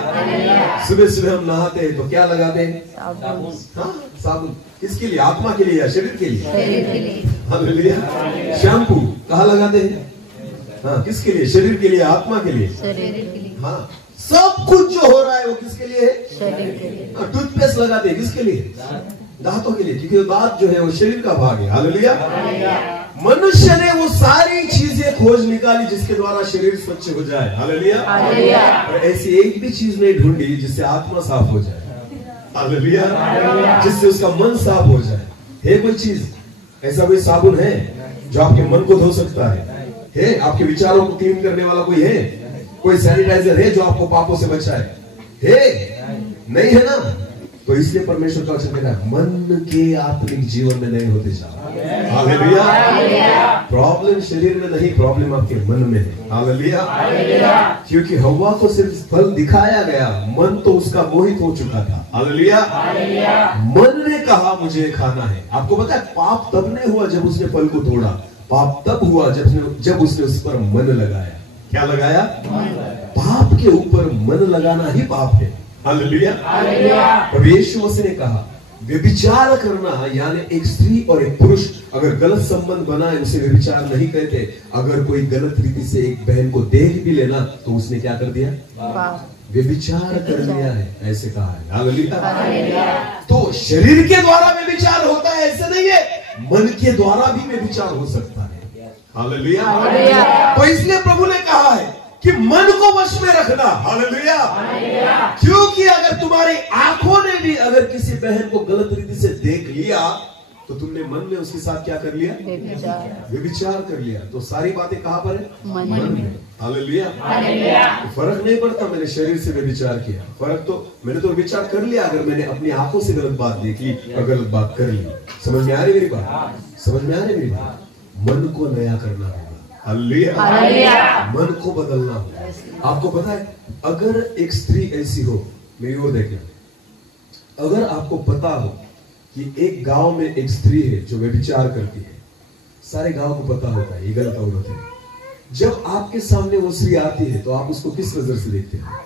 सुबह सुबह हम नहाते हैं तो क्या लगाते हैं? साबुन। किसके लिए? आत्मा के लिए या शरीर के लिए? हालेलुया। शैम्पू कहाँ लगाते हैं? हाँ, किसके लिए? शरीर के लिए, आत्मा के लिए, शरीर के लिए। हाँ, सब कुछ जो हो रहा है वो किसके लिए है? शरीर के लिए। टूथपेस्ट लगाते हैं किसके लिए? दांतों के लिए, क्योंकि दांत जो है वो शरीर का भाग है। हालेलुया। मनुष्य ने वो सारी चीजें खोज निकाली जिसके द्वारा शरीर स्वच्छ हो जाए। हालेलुया। और ऐसी एक भी चीज नहीं ढूंढी जिससे आत्मा साफ हो जाए। हालेलुया। जिससे उसका मन साफ हो जाए। है कोई चीज ऐसा, कोई साबुन है जो आपके मन को धो सकता है? आपके विचारों को क्लीन करने वाला कोई है? कोई सैनिटाइजर है जो आपको पापों से बचाए? नहीं है ना। तो इसलिए परमेश्वर का वचन कहता है मन के आत्मिक जीवन में नए होते जाओ। हालेलुया। प्रॉब्लम शरीर में नहीं, प्रॉब्लम आपके मन में है। हालेलुया। क्योंकि हव्वा को सिर्फ फल दिखाया गया, मन तो उसका मोहित हो चुका था। हालेलुया। मन ने कहा मुझे खाना है। आपको पता है पाप तब नहीं हुआ जब उसने फल को तोड़ा, पाप तब हुआ जब उसने उस पर मन लगाया। क्या लगाया? पाप के ऊपर मन लगाना ही पाप है। हालेलुया। प्रभु यीशु मसीह ने कहा व्यभिचार करना, यानी एक स्त्री और एक पुरुष अगर गलत संबंध बनाए उसे व्यभिचार नहीं कहते। अगर कोई गलत रीति से एक बहन को देख भी लेना तो उसने क्या कर दिया? व्यभिचार कर लिया है, ऐसे कहा है। हालेलुया। तो शरीर के द्वारा व्यभिचार होता है ऐसे नहीं है, मन के द्वारा भी व्यभिचार हो सकता है। हालेलुया। तो इसलिए प्रभु ने कहा है कि मन को वश में रखना। हालेलुया। क्योंकि अगर तुम्हारी आंखों ने भी अगर किसी बहन को गलत रीति से देख लिया तो तुमने मन में उसके साथ क्या कर लिया? व्यभिचार कर लिया। तो सारी बातें कहां पर है? मन में। हालेलुया। तो फर्क नहीं पड़ता मैंने शरीर से व्यभिचार किया, फर्क तो मैंने तो व्यभिचार कर लिया अगर मैंने अपनी आंखों से गलत बात देख ली और गलत बात कर ली। समझ में आ रही मेरी बात? समझ में आ रही मेरी बात? मन को नया करना होगा। हालेलुया। मन को बदलना होगा। आपको पता है अगर एक स्त्री ऐसी हो, मेरी ओर देखना, अगर आपको पता हो कि एक गांव में एक स्त्री है जो व्यभिचार करती है, सारे गांव को पता होता है ये गलत औरत है, जब आपके सामने वो स्त्री आती है तो आप उसको किस नजर से देखते हैं?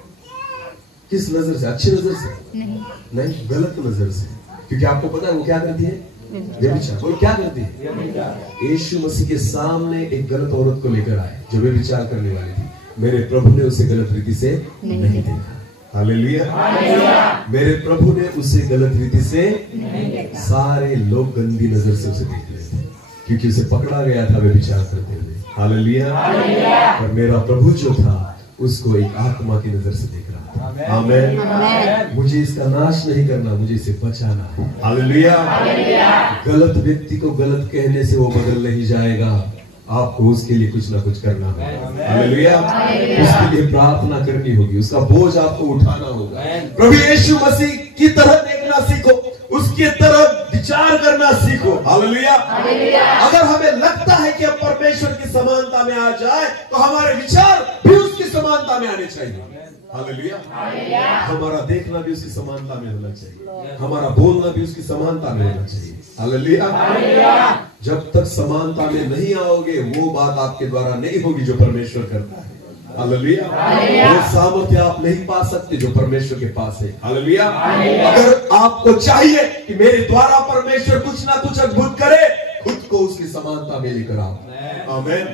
किस नजर से? अच्छी नजर से? नहीं, गलत नजर से। क्योंकि आपको पता है वो क्या करती है? व्यभिचार। बोलो क्या करती है? यीशु मसीह के सामने एक गलत औरत को लेकर आए जो व्यभिचार करने वाली थी। मेरे प्रभु ने उसे गलत रीति से नहीं देखा। हालेलुया। मेरे प्रभु ने उसे गलत रीति से, सारे लोग गंदी नजर से उसे देख रहे थे क्योंकि उसे पकड़ा गया था व्यभिचार करते हुए। हालेलुया। और मेरा प्रभु जो था उसको एक आत्मा की नजर से देख रहा था। आमेन। मुझे इसका नाश नहीं करना, मुझे इसे बचाना है। हालेलुया। गलत व्यक्ति को गलत कहने से वो बदल नहीं जाएगा, आपको उसके लिए कुछ ना कुछ करना होगा। हालेलुया। उसके लिए प्रार्थना करनी होगी, उसका बोझ आपको उठाना होगा। प्रभु यीशु मसीह की तरह देखना सीखो, उसके तरफ विचार करना सीखो। हालेलुया। अगर हमें लगता है कि हम परमेश्वर की समानता में आ जाए तो हमारे विचार भी उसकी समानता में आने चाहिए। हालेलुया। हमारा देखना भी उसकी समानता में होना चाहिए, हमारा बोलना भी उसकी समानता में होना चाहिए। हालेलुया। जब तक समानता में नहीं आओगे वो बात आपके द्वारा नहीं होगी जो परमेश्वर करता है। हालेलुया। वो सामर्थ्य आप नहीं पा सकते जो परमेश्वर के पास है। हालेलुया। अगर आपको चाहिए कि मेरे द्वारा परमेश्वर कुछ ना कुछ अद्भुत करे, खुद को उसकी समानता में लेकर आओ। आमीन।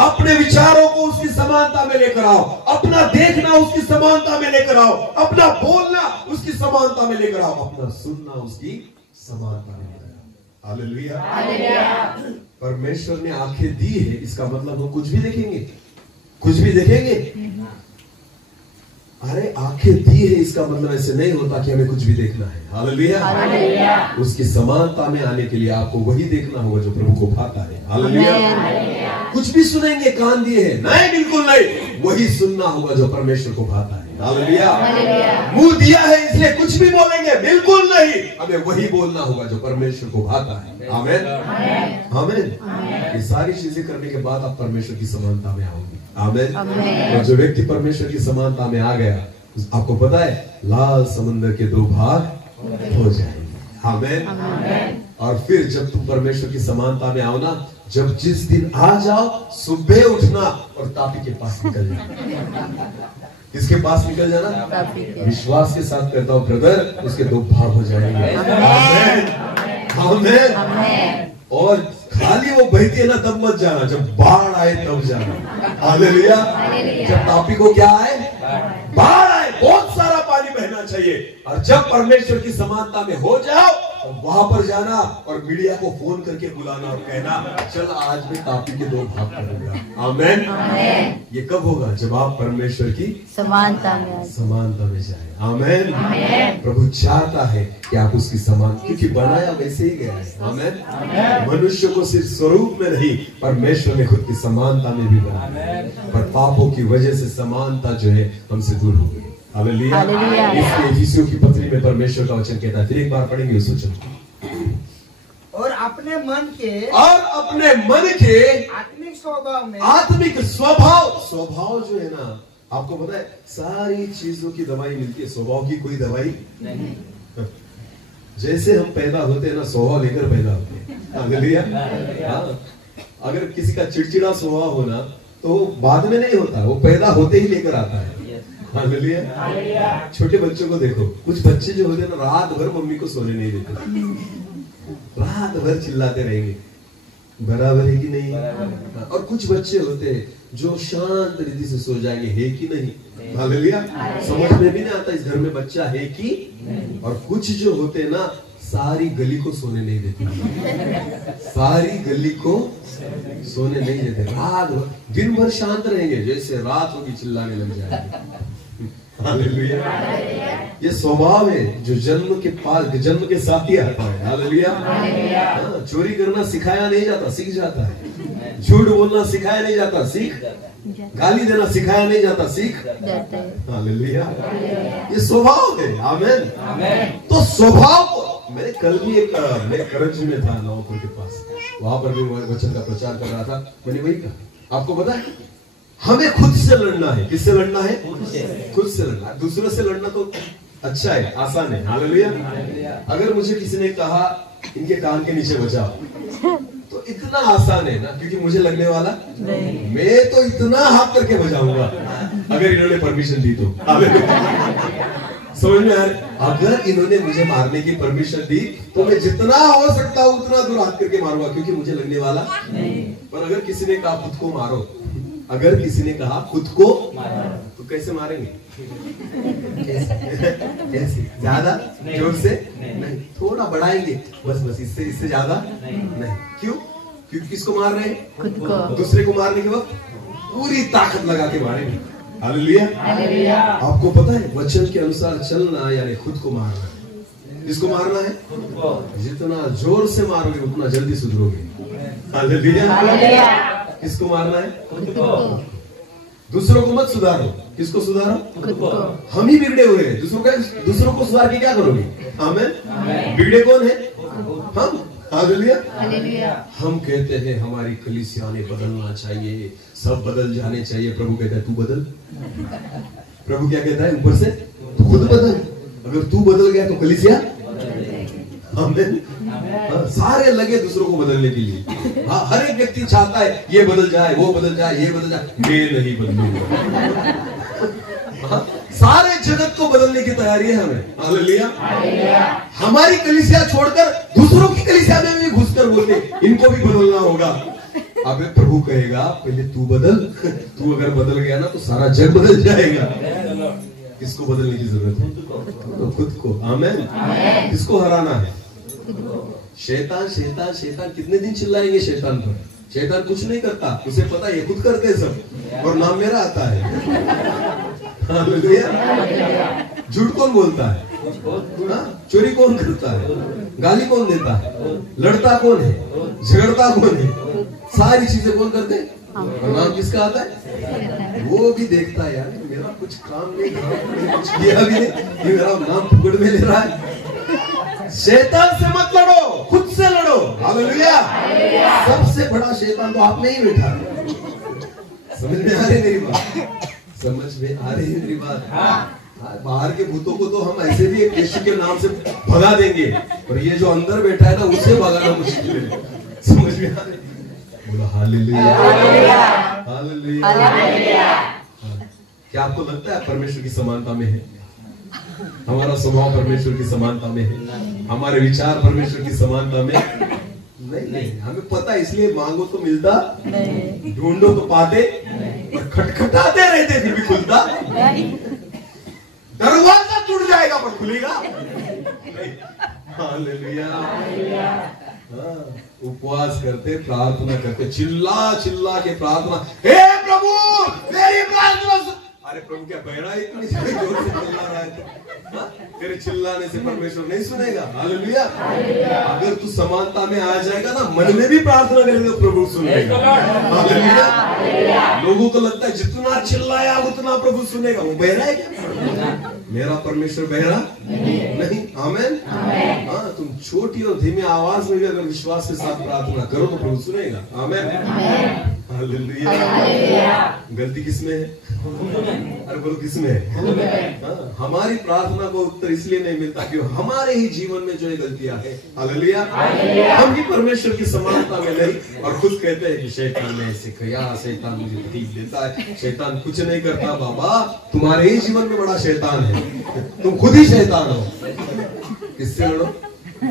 अपने विचारों को उसकी समानता में लेकर आओ, अपना देखना उसकी समानता में लेकर आओ, अपना बोलना उसकी समानता में लेकर आओ, अपना सुनना उसकी समानता में लेकर आओ। हालेलुया। परमेश्वर ने आंखें दी है, इसका मतलब हम कुछ भी देखेंगे, कुछ भी देखेंगे। अरे आंखें दी है इसका मतलब ऐसे नहीं होता कि हमें कुछ भी देखना है। हालेलुया। उसकी समानता में आने के लिए आपको वही देखना होगा जो प्रभु को भाता है। हालेलुया। कुछ भी सुनेंगे कान दिए हैं, नहीं बिल्कुल नहीं, वही सुनना होगा जो परमेश्वर को भाता है। हालेलुया। मुंह दिया है इसलिए कुछ भी बोलेंगे, बिल्कुल नहीं, हमें वही बोलना होगा जो परमेश्वर को भाता है। आमेन आमेन। ये सारी चीजें करने के बाद आप परमेश्वर की समानता में आओगे। आमेन। और जो व्यक्ति परमेश्वर की समानता में आ गया, आपको पता है लाल समुद्र के 2 भाग हो जाएंगे। आमेन। और फिर जब तुम परमेश्वर की समानता में आओ ना, जब जिस दिन आ जाओ, सुबह उठना और तापी के पास निकल जाना। किसके पास निकल जाना? विश्वास के साथ कहता हूँ ब्रदर, उसके 2 भाग हो जाएंगे। आमेन आमेन। और खाली वो बहती है ना तब मत जाना, जब बाढ़ आए तब जाना। हालेलुया। जब तापी को क्या आए? बाढ़ आए, बहुत सारा पानी बहना चाहिए। और जब परमेश्वर की समानता में हो जाओ तो वहां पर जाना और मीडिया को फोन करके बुलाना और कहना, चल आज मैं तापी के 2 भाग करूंगा। आमेन। ये कब होगा? जब आप परमेश्वर की समानता में जाए। आमेन। प्रभु चाहता है कि आप उसकी समान, क्योंकि बनाया वैसे ही गया है। आमेन। मनुष्य को सिर्फ स्वरूप में नहीं, परमेश्वर ने खुद की समानता में भी बनाया, पर पापों की वजह से समानता जो है हमसे दूर हो गई। हालेलुया। इसलिए इफिसियों की पत्री में परमेश्वर का वचन कहता है, फिर एक बार पढ़ेंगे उस वचन को। और अपने मन के आत्मिक स्वभाव जो है ना, आपको पता है सारी चीजों की दवाई मिलती है, स्वभाव की कोई दवाई नहीं। जैसे हम पैदा होते हैं ना, स्वभाव लेकर पैदा होते हैं। हालेलुया। अगर किसी का चिड़चिड़ा स्वभाव हो ना, तो बाद में नहीं होता, वो पैदा होते ही लेकर आता है। हालेलुया। छोटे बच्चों को देखो, कुछ बच्चे जो होते हैं ना, रात भर मम्मी को सोने नहीं देते, रात भर चिल्लाते रहेंगे। बराबर है कि नहीं? और कुछ बच्चे होते हैं जो शांत रीति से सो जाएंगे, है कि नहीं? हालेलुया। समझ में भी नहीं आता इस घर में बच्चा है कि। और कुछ जो होते हैं ना, सारी गली को सोने नहीं देते, सारी गली को सोने नहीं देते, रात भर दिन भर शांत रहेंगे, जैसे रात होगी चिल्लाने लग जाएंगे। हालेलुया। ये स्वभाव है जो जन्म के साथ ही आता है। हालेलुया। चोरी करना सिखाया नहीं जाता, सीख जाता है। झूठ बोलना सिखाया नहीं जाता, सीख। गाली देना सिखाया नहीं जाता, सीख जाता है। हालेलुया। ये स्वभाव है। आमेन। तो स्वभाव, मैंने कल भी मैं करंज में था, नवापुर के पास, वहां पर भी वचन का प्रचार कर रहा था। मैंने वही कहा, आपको पता है हमें खुद से लड़ना है। किससे लड़ना है? खुद से लड़ना। दूसरों से लड़ना तो अच्छा है, आसान है। हालेलुया। अगर मुझे किसी ने कहा इनके कान के नीचे बचाओ, तो इतना आसान है ना, क्योंकि मुझे लगने वाला नहीं। मैं तो इतना हाथ करके बजाऊंगा अगर इन्होंने परमिशन दी तो। समझ में आ रहा? अगर इन्होंने मुझे मारने की परमिशन दी तो मैं जितना हो सकता हूँ उतना दूर हाथ करके मारूंगा, क्योंकि मुझे लगने वाला नहीं। पर अगर किसी ने कहा खुद को मारो, अगर किसी ने कहा खुद को तो कैसे मारेंगे? कैसे? ज्यादा जोर से नहीं, थोड़ा बढ़ाएंगे, बस इससे ज्यादा नहीं। क्यों? क्योंकि किसको मार रहे हैं? खुद को। दूसरे को मारने के वक्त पूरी ताकत लगा के मारेंगे। हालेलुया। आपको पता है वचन के अनुसार चलना यानी खुद को मारना। किसको मारना है? जितना जोर से मारोगे उतना जल्दी सुधरोगे। हालेलुया। किसको मारना है? खुद को। दूसरों को मत सुधारो, किसको सुधारो? खुद को। हम ही बिगड़े हुए हैं, दूसरों को सुधार के क्या करोगे? आमेन। बिगड़े कौन है? हम। हालेलुया। हम कहते हैं हमारी कलीसिया ने बदलना चाहिए, सब बदल जाने चाहिए। प्रभु कहता है तू बदल। प्रभु क्या कहता है? ऊपर से तू खुद बदल। अगर तू बदल गया तो कलीसिया। आमीन। सारे लगे दूसरों को बदलने के लिए। हर एक व्यक्ति चाहता है ये बदल जाए, वो बदल जाए, ये बदल जाए, मैं नहीं बदलूंगा। सारे जगत को बदलने की तैयारी है हमें। हालेलुया। हमारी कलीसिया छोड़कर दूसरों की कलीसिया में भी घुसकर बोलते इनको भी बदलना होगा। अब प्रभु कहेगा पहले तू बदल। तू अगर बदल गया ना तो सारा जग बदल जाएगा। किसको बदलने की जरूरत है? तो खुद को। आमीन। किसको हराना है? शैतान। शैतान शैतान कितने दिन चिल्लाएंगे शैतान पर? शैतान कुछ नहीं करता, उसे पता है ये खुद करते हैं सब, और नाम मेरा आता है। हालेलुया। झूठ कौन बोलता है? हाँ? चोरी कौन करता है? गाली कौन देता है? लड़ता कौन है? झगड़ता कौन है? सारी चीजें कौन करते हैं? और नाम किसका आता है? वो भी देखता है यार, मेरा कुछ काम नहीं, मैंने कुछ किया भी नहीं, ये मेरा नाम फुकड़ में ले रहा है। शैतान से मत लड़ो, खुद से लड़ो। हालेलुया। सबसे बड़ा शैतान तो आप में ही बैठा है। समझ में आ रही मेरी बात? समझ में आ रही है मेरी बात? बाहर के भूतों को तो हम ऐसे भी एक यीशु के नाम से भगा देंगे, पर ये जो अंदर बैठा है ना, उसे भगाना मुश्किल है। समझ में आ रही? बोलो हालेलुया, हालेलुया। क्या आपको लगता है परमेश्वर की समानता में है? हमारा स्वभाव परमेश्वर की समानता में है, हमारे विचार परमेश्वर की समानता में नहीं। हमें पता है, इसलिए मांगो तो मिलता नहीं, ढूंढो तो पाते, और खटखटाते रहते फिर भी खुलता। दरवाजा टूट जाएगा पर खुलेगा। हालेलुया। उपवास करते, प्रार्थना करते, चिल्ला चिल्ला के प्रार्थना, हे प्रभु मेरी प्रार्थना सुन। अरे प्रभु क्या बहरा है? इतनी जोर से चिल्ला रहा है, तेरे चिल्लाने से परमेश्वर नहीं सुनेगा। हालेलुया। अगर तू समानता में आ जाएगा ना, मन में भी प्रार्थना करेगा, प्रभु सुनेगा। हालेलुया। लोगों को लगता है जितना चिल्लाया उतना प्रभु सुनेगा। वो बहरा है क्या? मेरा परमेश्वर बहरा नहीं। आमेन। हाँ, तुम छोटी और धीमी आवाज में भी अगर विश्वास के साथ प्रार्थना करो तो प्रभु सुनेगा। आमेन। हालेलुया। गलती किसमें है? अरे बोलो किसमें है? हमारी प्रार्थना को उत्तर इसलिए नहीं मिलता कि हमारे ही जीवन में जो ये गलतियां है। हालेलुया। हम ही परमेश्वर की समानता में नहीं, और खुद कहते हैं कि शैतान ने ऐसे किया, शैतान मुझे तकलीफ देता है। शैतान कुछ नहीं करता बाबा, तुम्हारे ही जीवन में बड़ा शैतान है, तुम खुद ही शैतान हो। किससे लड़ो?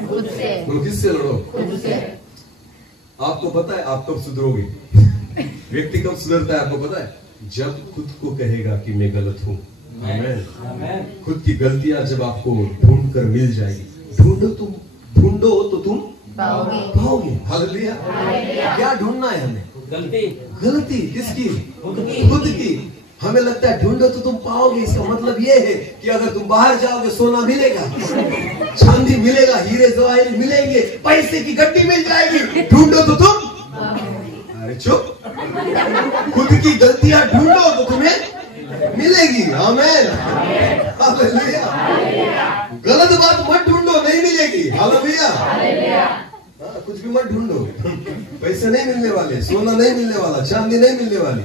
खुद से। बोलो किससे लड़ो? खुद से। आपको पता है आप कब सुधरोगे? व्यक्ति कब सुधरता है आपको पता है? जब खुद को कहेगा कि मैं गलत हूँ। आमेन। खुद की गलतियां जब आपको ढूंढ कर मिल जाएगी, ढूंढो तो तुम पाओगे। हालेलुया। क्या ढूंढना है हमें? गलती किसकी? खुद की। हमें लगता है ढूंढो तो तुम पाओगे, इसका मतलब ये है कि अगर तुम बाहर जाओगे सोना मिलेगा, चांदी मिलेगा, हीरे जवाहर मिलेंगे, पैसे की गड्डी मिल जाएगी। ढूंढो तो तुम, अरे चुप, खुद की गलतियां ढूंढो तो तुम्हें मिलेगी। आमेन। हालेलुया। गलत बात मत ढूंढो, नहीं मिलेगी। हालेलुया। कुछ भी मत ढूंढो, पैसे नहीं मिलने वाले, सोना नहीं मिलने वाला, चांदी नहीं मिलने वाली।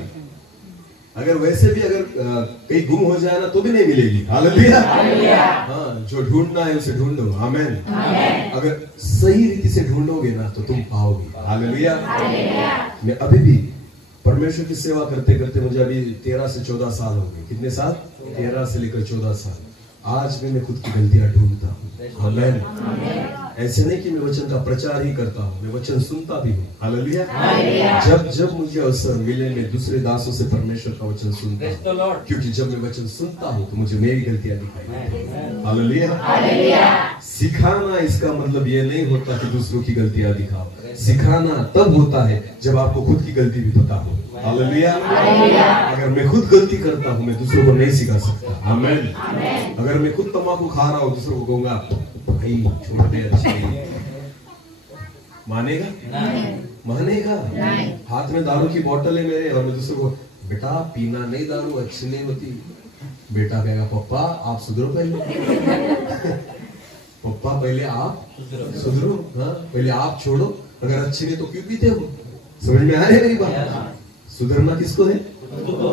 अगर वैसे भी अगर कहीं गुम हो जाए ना तो भी नहीं मिलेगी। हालेलुया। हाँ, जो ढूंढना है उसे ढूंढो। आमेन। अगर सही रीति से ढूंढोगे ना तो तुम पाओगे। हालेलुया। मैं अभी भी परमेश्वर की सेवा करते करते मुझे अभी 13 से 14 साल हो गए। कितने साल? 13 से लेकर 14 साल। आज भी मैं खुद की गलतियां ढूंढता हूँ। आमेन। ऐसे नहीं कि मैं वचन का प्रचार ही करता हूँ, मैं वचन सुनता भी हूँ। हालेलुया। जब जब मुझे अवसर मिले मैं दूसरे दासों से परमेश्वर का वचन सुनता हूँ, क्योंकि जब मैं वचन सुनता हूँ तो मुझे मेरी गलतियां दिखाई। हालेलुया। सिखाना इसका मतलब ये नहीं होता कि दूसरों की गलतियां दिखाओ। सिखाना तब होता है जब आपको खुद की गलती भी पता हो। हालेलुया। अगर मैं खुद गलती करता हूँ मैं दूसरों को नहीं सिखा सकता। आमेन। अगर मैं खुद तंबाकू खा रहा हूँ दूसरों को कहूंगा भाई छोड़ दे, अच्छी नहीं। मानेगा? मानेगा? हाथ में दारू की बोतल है मेरे, और मैं दूसरों को बेटा पीना नहीं, दारू अच्छी नहीं होती। बेटा कहेगा पप्पा आप सुधरो पहले। पप्पा पहले आप सुधरो। हाँ, पहले आप छोड़ो, अगर अच्छी नहीं तो क्यों पीते हो? समझ में आ रही है मेरी बात? सुधरना किसको है?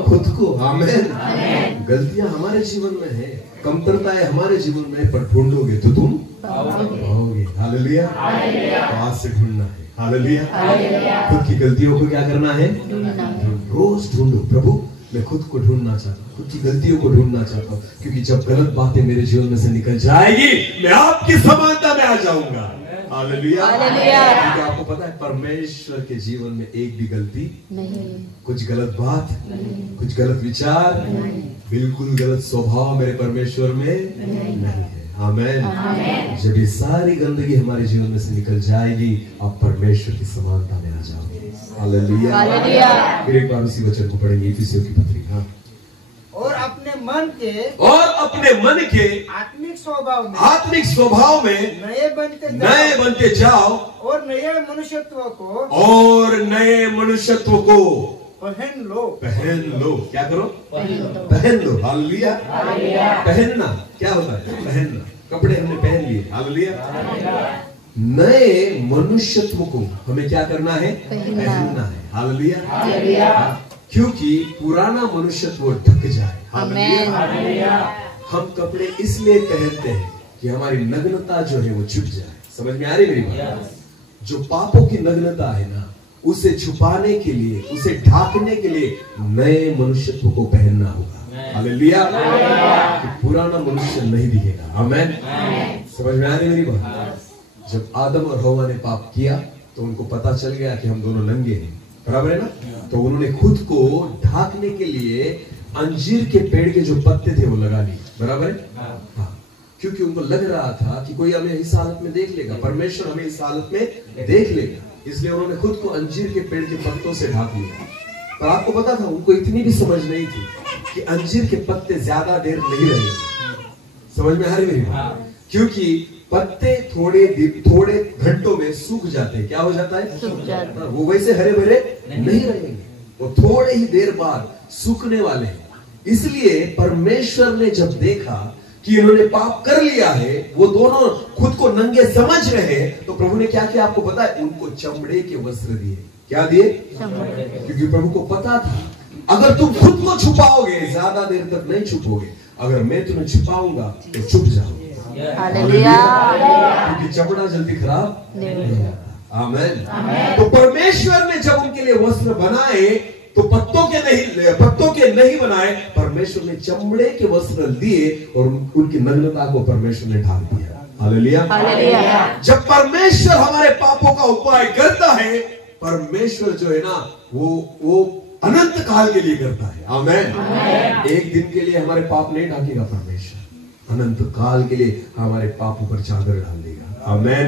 खुद को। आमेन। गलतियां हमारे जीवन में है, कमतरताएं हमारे जीवन में, पर ढूंढोगे तो तुम पाओगे। हालेलुया। आज से ढूंढना है। हालेलुया। खुद की गलतियों को क्या करना है? रोज ढूंढो। प्रभु मैं खुद को ढूंढना चाहता हूँ, खुद की गलतियों को ढूंढना चाहता हूँ, क्योंकि जब गलत बातें मेरे जीवन में से निकल जाएगी मैं आपकी समानता में आ जाऊंगा। हालेलुया। क्योंकि आपको पता है परमेश्वर के जीवन में एक भी गलती नहीं, कुछ गलत बात नहीं, कुछ गलत विचार नहीं, बिल्कुल गलत स्वभाव मेरे परमेश्वर में नहीं है। आमेन। जब ये सारी गंदगी हमारे जीवन में से निकल जाएगी आप परमेश्वर की समानता में आ जाओगे। हालेलुया। फिर एक बार उसी वचन को पढ़ेंगे, इफिसियों की पत्री। हाँ। और अपने मन मन के आत्मिक स्वभाव में नए बनते जाओ और नए मनुष्यत्व को पहन लो। क्या करो? पहन लो। हालेलुया। पहनना क्या होता है? पहनना। कपड़े हमने पहन लिए। हालेलुया। नए मनुष्यत्व को हमें क्या करना है? पहनना है। हालेलुया। क्योंकि पुराना मनुष्यत्व ढक जाए। हालेलुया। हम कपड़े इसलिए पहनते हैं कि हमारी नग्नता जो है वो छुप जाए। समझ में आ रही मेरी बात? जो पापों की नग्नता है ना, उसे छुपाने के लिए, उसे ढाकने के लिए नए मनुष्यत्व को पहनना होगा। हालेलुया। कि पुराना मनुष्य नहीं दिखेगा। आमेन। समझ में आ रही मेरी बात? जब आदम और हवा ने पाप किया तो उनको पता चल गया कि हम दोनों नंगे हैं, बराबर है ना? तो उन्होंने खुद को ढाकने के लिए अंजीर के पेड़ के जो पत्ते थे वो लगा लिए, बराबर है? हाँ। क्योंकि उनको लग रहा था कि कोई हमें इस हालत में देख लेगा, परमेश्वर हमें इस हालत में देख लेगा, इसलिए उन्होंने खुद को अंजीर के पेड़ के पत्तों से ढाक लिया। पर आपको पता था, उनको इतनी भी समझ नहीं थी कि अंजीर के पत्ते ज्यादा देर नहीं रहेंगे। समझ में आ रही मेरी बात? क्योंकि पत्ते थोड़े घंटों में सूख जाते हैं। क्या हो जाता है? सूख जाता है। वो वैसे हरे भरे नहीं रहेंगे, वो थोड़े ही देर बाद सूखने वाले हैं। इसलिए परमेश्वर ने जब देखा कि इन्होंने पाप कर लिया है, वो दोनों खुद को नंगे समझ रहे हैं, तो प्रभु ने क्या किया आपको पता है? उनको चमड़े के वस्त्र दिए। क्या दिए? क्योंकि प्रभु को पता था अगर तुम खुद को छुपाओगे ज्यादा देर तक नहीं छुपोगे, अगर मैं तुम्हें छुपाऊंगा तो छुप जाओगे। क्योंकि चमड़ा जल्दी खराब नहीं होता। आमेन। तो परमेश्वर ने जब उनके लिए वस्त्र बनाए तो पत्तों के नहीं बनाए, परमेश्वर ने चमड़े के वस्त्र दिए और उनकी नग्नता को परमेश्वर ने ढाक दिया। हालेलुया। जब परमेश्वर हमारे पापों का उपाय करता है, परमेश्वर जो है ना वो अनंत काल के लिए करता है। आमेन। एक दिन के लिए हमारे पाप नहीं ढाकेगा परमेश्वर, अनंत काल के लिए हमारे पापों पर चादर डाल देगा। आमेन।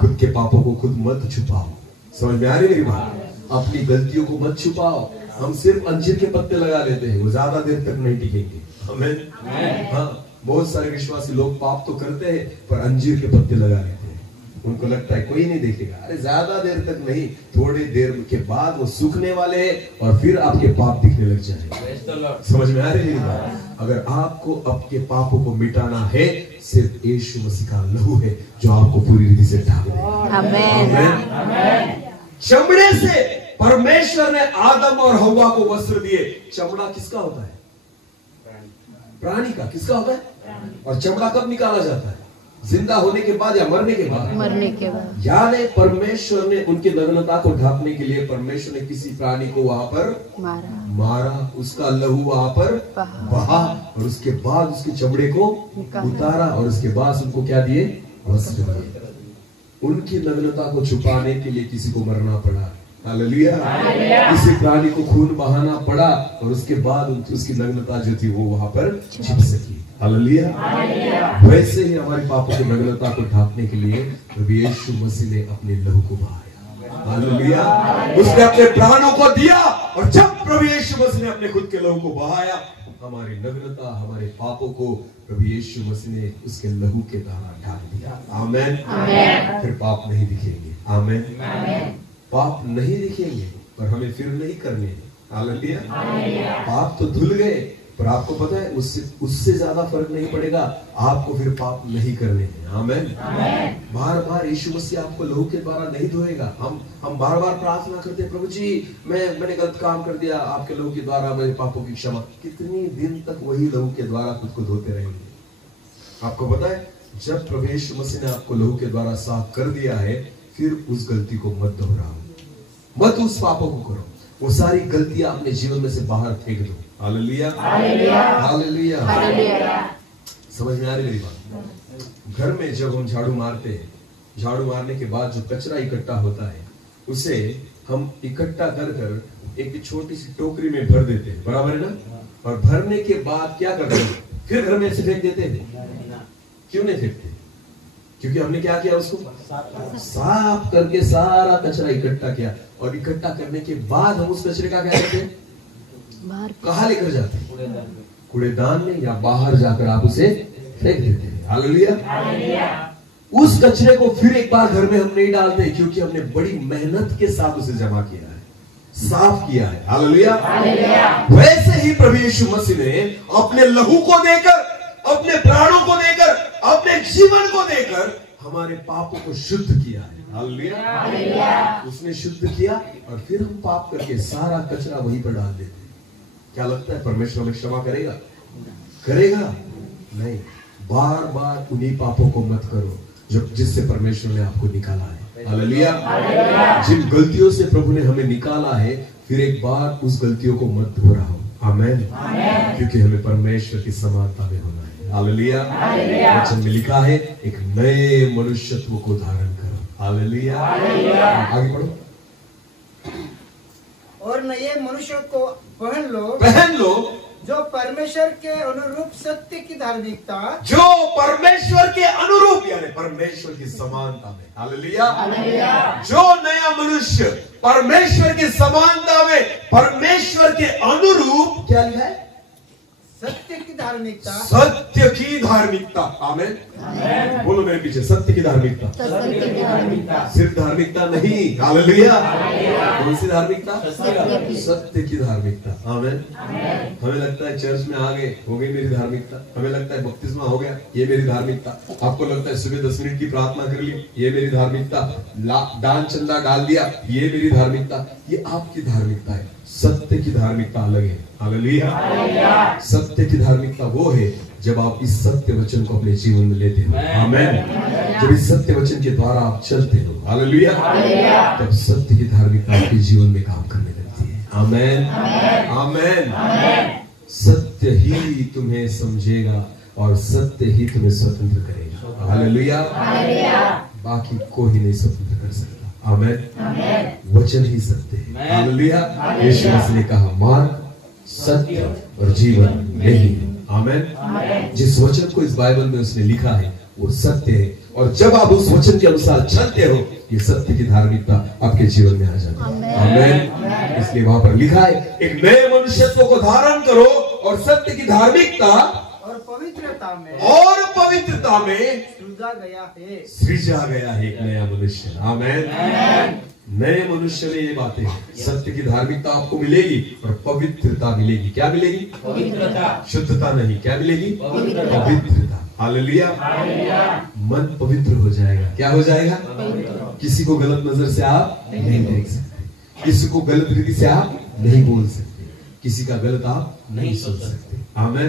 खुद के पापों को खुद मत छुपाओ। समझ में आ रही मेरी बात? अपनी गलतियों को मत छुपाओ। हम सिर्फ अंजीर के पत्ते लगा लेते हैं, वो ज्यादा देर तक नहीं टिकेंगे। आमेन। हाँ, बहुत सारे विश्वासी लोग पाप तो करते हैं पर अंजीर के पत्ते लगा लेते हैं। उनको लगता है कोई नहीं देखेगा। अरे ज्यादा देर तक नहीं, थोड़ी देर के बाद वो सूखने वाले हैं और फिर आपके पाप दिखने लग जाएंगे। समझ में आ रही है बात? अगर आपको आपके पापों को मिटाना है, सिर्फ यीशु मसीह का लहू है जो आपको पूरी रीति से ढाक देगा। आमेन। चमड़े से परमेश्वर ने आदम और हव्वा को वस्त्र दिए। चमड़ा किसका होता है? प्राणी का। किसका होता है? और चमड़ा कब निकाला जाता है? जिंदा होने के बाद या मरने के बाद? मरने के बाद। यानी परमेश्वर ने उनके नग्नता को ढाकने के लिए परमेश्वर ने किसी प्राणी को वहां पर मारा, उसका लहू वहां पर बहा और उसके बाद उसके चमड़े को उतारा और उसके बाद उनको क्या दिए? वस्त्र दिए। उनकी नग्नता को छुपाने के लिए किसी को मरना पड़ा। हालेलुया। किसी प्राणी को खून बहाना पड़ा और उसके बाद उसकी नग्नता जो थी वो वहां पर छिप सकी। हालेलुया। वैसे ही हमारी पापों की नग्नता को ढांकने के लिए प्रभु यीशु मसीह ने अपने लहू को बहाया। हालेलुया। उसने अपने प्राणों को दिया और जब प्रभु यीशु मसीह ने अपने खुद के लहू को बहाया, हमारी नग्नता, हमारे पापों को प्रभु यीशु मसीह ने उसके लहू के द्वारा ढाक दिया। आमेन। फिर पाप नहीं दिखेंगे। आमेन। पाप नहीं दिखेंगे पर हमें फिर नहीं करने। हालेलुया। पाप तो धुल गए, पर आपको पता है उससे ज्यादा फर्क नहीं पड़ेगा, आपको फिर पाप नहीं करने हैं। आमेन। बार बार यीशु मसीह आपको लहू के द्वारा नहीं धोएगा। हम बार बार प्रार्थना करते हैं, प्रभु जी मैंने गलत काम कर दिया, आपके लहू के द्वारा मेरे पापों की क्षमा। कितनी दिन तक वही लहू के द्वारा खुद को धोते रहेंगे? आपको पता है, जब प्रभु यीशु मसीह ने आपको लहू के द्वारा साफ कर दिया है, फिर उस गलती को मत दोहराओ, मत उस पापों को करो। वो सारी गलतियां अपने जीवन में से बाहर फेंक दो। हालेलुया। हालेलुया। समझ में आ रही मेरी बात? घर में जब हम झाड़ू मारते हैं, झाड़ू मारने के बाद जो कचरा इकट्ठा होता है उसे हम इकट्ठा कर एक छोटी सी टोकरी में भर देते हैं, बराबर है ना? और भरने के बाद क्या करते हैं? फिर घर में ऐसे फेंक देते हैं। क्यों नहीं फेंकते? क्योंकि हमने क्या किया? उसको साफ करके सारा कचरा इकट्ठा किया और इकट्ठा करने के बाद हम उस कचरे का क्या करते हैं? कहाँ लेकर जाते हैं? कूड़ेदान में या बाहर जाकर आप उसे फेंक देते हैं। हालेलुया। उस कचरे को फिर एक बार घर में हम नहीं डालते, क्योंकि हमने बड़ी मेहनत के साथ उसे जमा किया है, साफ किया है। हालेलुया। वैसे ही प्रभु यीशु मसीह ने अपने लहू को देकर, अपने प्राणों को देकर, अपने जीवन को देकर हमारे पापों को शुद्ध किया है। हालेलुया। उसने शुद्ध किया और फिर हम पाप करके सारा कचरा वहीं पर डाल देते हैं। क्या लगता है परमेश्वर हमें क्षमा करेगा? करेगा नहीं। बार बार उन्हीं पापों को मत करो जो जिससे परमेश्वर ने आपको निकाला है। हालेलुया। जिन गलतियों से प्रभु ने हमें निकाला है, फिर एक बार उस गलतियों को मत दोहराओ। आमेन। क्योंकि हमें परमेश्वर की समानता में होना है। हालेलुया। वचन में लिखा है, एक नए मनुष्यत्व को धारण करो। हालेलुया। आगे पढ़ो। और नए मनुष्य को पहन लो जो परमेश्वर के अनुरूप सत्य की धार्मिकता, जो परमेश्वर के अनुरूप यानी परमेश्वर की समानता में। हालेलुया। जो नया मनुष्य परमेश्वर की समानता में, परमेश्वर के अनुरूप क्या लिखा है? सत्य की धार्मिकता। सत्य की धार्मिकता। आमीन। बोलो मेरे पीछे, सत्य की धार्मिकता। सिर्फ धार्मिकता नहीं। हालेलुया। कौन सी धार्मिकता? सत्य की धार्मिकता। आमीन। हमें लगता है चर्च में आ गए, हो गई मेरी धार्मिकता। हमें लगता है बपतिस्मा हो गया, ये मेरी धार्मिकता। आपको लगता है सुबह 10 मिनट की प्रार्थना कर ली, ये मेरी धार्मिकता। दान चंदा डाल दिया, ये मेरी धार्मिकता। ये आपकी धार्मिकता है। सत्य की धार्मिकता अलग है। हालेलुया। सत्य की धार्मिकता वो है जब आप इस सत्य वचन को अपने जीवन में लेते हो। आमेन। जब इस सत्य वचन के द्वारा आप चलते हो, हालेलुया, तब सत्य की धार्मिकता आपके जीवन में काम करने लगती है। आमेन। आमेन। सत्य ही तुम्हें समझेगा और सत्य ही तुम्हें स्वतंत्र करेगा। हालेलुया। बाकी कोई नहीं स्वतंत्र कर सकता। आमेन। वचन ही सत्य है। हालेलुया। यीशु मसीह ने कहा, मार्ग, सत्य और जीवन यही है। आमेन। जिस वचन को इस बाइबल में उसने लिखा है वो सत्य है, और जब आप उस वचन के अनुसार चलते हो, ये सत्य की धार्मिकता आपके जीवन में आ जाती है। आमेन। इसलिए वहां पर लिखा है, एक नए मनुष्यत्व को धारण करो और सत्य की धार्मिकता और पवित्रता में सृजा गया है एक नया मनुष्य। आमेन। नए मनुष्य में ये बातें, सत्य की धार्मिकता आपको मिलेगी और पवित्रता मिलेगी। क्या मिलेगी? पवित्रता। शुद्धता नहीं, क्या मिलेगी? पवित्रता। हालेलुया। मन पवित्र हो जाएगा। क्या हो जाएगा? किसी को गलत नजर से आप नहीं देख सकते, किसी को गलत रीति से आप नहीं बोल सकते, किसी का गलत आप नहीं सोच सकते। आमेन।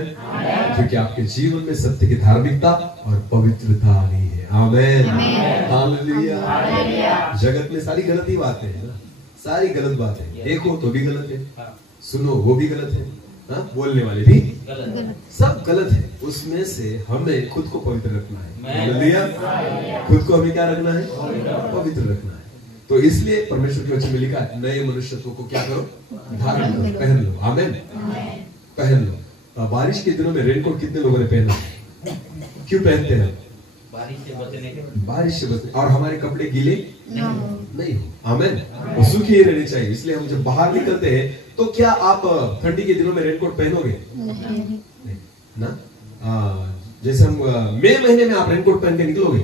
क्योंकि आपके जीवन में सत्य की धार्मिकता और पवित्रता आ गई है। आमेन। हालेलुया। जगत में सारी गलत ही बातें हैं ना, सारी गलत बातें। देखो तो भी गलत है, सुनो वो भी गलत है, बोलने वाले भी सब गलत है। उसमें से हमें खुद को पवित्र रखना है। हालेलुया। खुद को हमें क्या रखना है? पवित्र रखना है। तो इसलिए परमेश्वर के वचन में लिखा है, नए मनुष्यत्व को क्या करो? धारण करो, पहन लो। आमेन। पहन लो। बारिश के दिनों में रेनकोट कितने लोगों ने पहना? क्यों पहनते हैं? बारिश से बचने। और हमारे कपड़े गीले नहीं हो। आमेन। वो सूखे ही रहने चाहिए। इसलिए हम जब बाहर निकलते हैं तो क्या आप ठंडी के दिनों में रेनकोट पहनोगे? नहीं ना। जैसे हम मई महीने में आप रेनकोट पहन के निकलोगे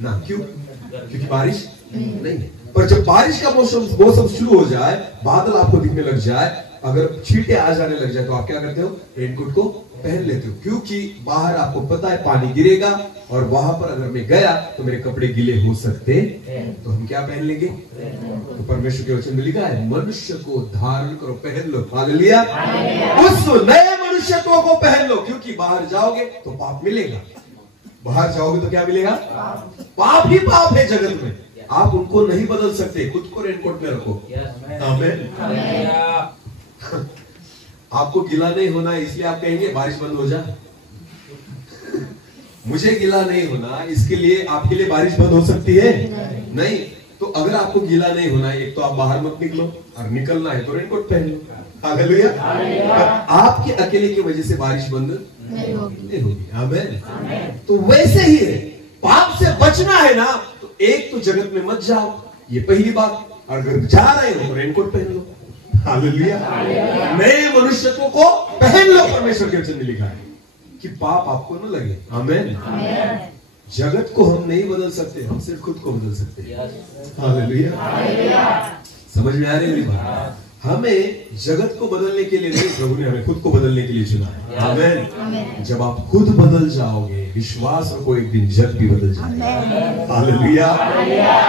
ना? क्यों? क्योंकि बारिश नहीं है। पर जब बारिश का मौसम शुरू हो जाए, बादल आपको दिखने लग जाए, अगर छींटे आ जाने लग जाए, तो आप क्या करते हो? रेनकोट को पहन लेते हो। क्योंकि बाहर आपको पता है पानी गिरेगा, और वहां पर अगर मैं गया तो मेरे कपड़े गीले हो सकते, तो हम क्या पहन लेंगे? तो परमेश्वर के वचन में लिखा है, मनुष्य को धारण करो, पहन लो। हालेलुया। उस नए मनुष्यत्व को पहन लो, क्योंकि बाहर जाओगे तो पाप मिलेगा। बाहर जाओगे तो क्या मिलेगा? पाप ही पाप है जगत में। आप उनको नहीं बदल सकते। खुद को रेनकोट में रखो। आमीन। आपको गिला नहीं होना है, इसलिए आप कहेंगे बारिश बंद हो जा। मुझे गिला नहीं होना, इसके लिए आपके लिए बारिश बंद हो सकती है? नहीं। तो अगर आपको गिला नहीं होना है, एक तो आप बाहर मत निकलो, और निकलना है तो रेनकोट पहन लो। हालेलुया। आपके अकेले की वजह से बारिश बंद नहीं होगी। आमीन। तो वैसे ही है, पाप से बचना है ना, तो एक तो जगत में मत जाओ, ये पहली बात। और अगर जा रहे हो तो रेनकोट पहन लो। हालेलुया। नए मनुष्यत्व को पहन लो। परमेश्वर के वचन में लिखा है कि पाप आपको न लगे। आमीन। जगत को हम नहीं बदल सकते, हम सिर्फ खुद को बदल सकते हैं। हालेलुया। समझ में आ रही मेरी बात? हमें जगत को बदलने के लिए नहीं, प्रभु ने हमें खुद को बदलने के लिए चुना है। आमीन। जब आप खुद बदल जाओगे, विश्वास रखो एक दिन जग भी बदल जाएगा। हालेलुया।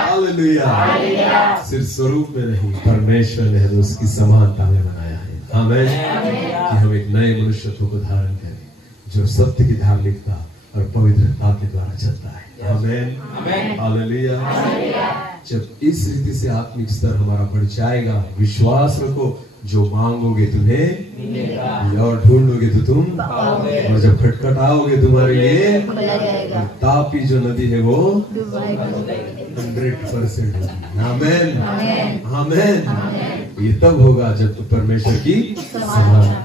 हालेलुया। सिर्फ स्वरूप में नहीं, परमेश्वर ने हमें उसकी समानता में बनाया है। आमीन। कि हम एक नए मनुष्यत्व को धारण करें जो सत्य की धार्मिकता और पवित्रता के द्वारा चलता है। आमीन। हालेलुया। जब इस रीति से आत्मिक स्तर हमारा बढ़ जाएगा, विश्वास रखो जो मांगोगे तुम्हें और ढूंढोगे तो तुम पाओगे, और जब खटखटाओगे तुम्हारे लिए तापी जो नदी है वो 100% होगी। आमीन। आमीन। ये तब होगा जब तुम परमेश्वर की समान।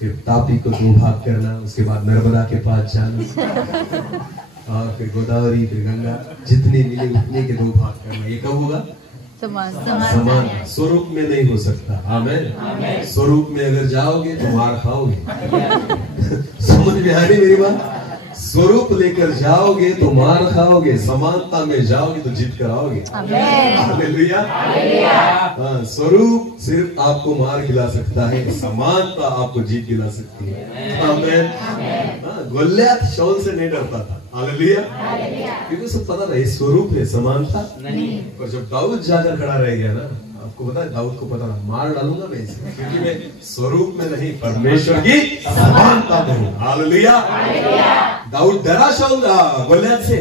फिर तापी को 2 भाग करना, उसके बाद नर्मदा के पास जाना, और फिर गोदावरी, फिर गंगा, जितने मिले उतने के 2 भाग करना। ये कब होगा? समान। स्वरूप में नहीं हो सकता। आमीन। स्वरूप में अगर जाओगे तो मार खाओगे। समझ में आ रही मेरी बात? स्वरूप लेकर जाओगे तो मार खाओगे, समानता में जाओगे तो जीत कर आओगे। हालेलुया। हाँ, स्वरूप सिर्फ आपको मार खिला सकता है, समानता आपको जीत दिला सकती है। आमीन। गोलियत शाऊल से नहीं डरता था। हालेलुया। क्योंकि सब पता था ये स्वरूप है, समानता नहीं। और जब दाऊद जाकर खड़ा रह गया ना, आपको पता है दाऊद को पता था मार डालूंगा मैं इसे, क्योंकि मैं स्वरूप में नहीं परमेश्वर की समानता में हूँ। हालेलुया। दाऊद डरा शाऊल गोलियत से?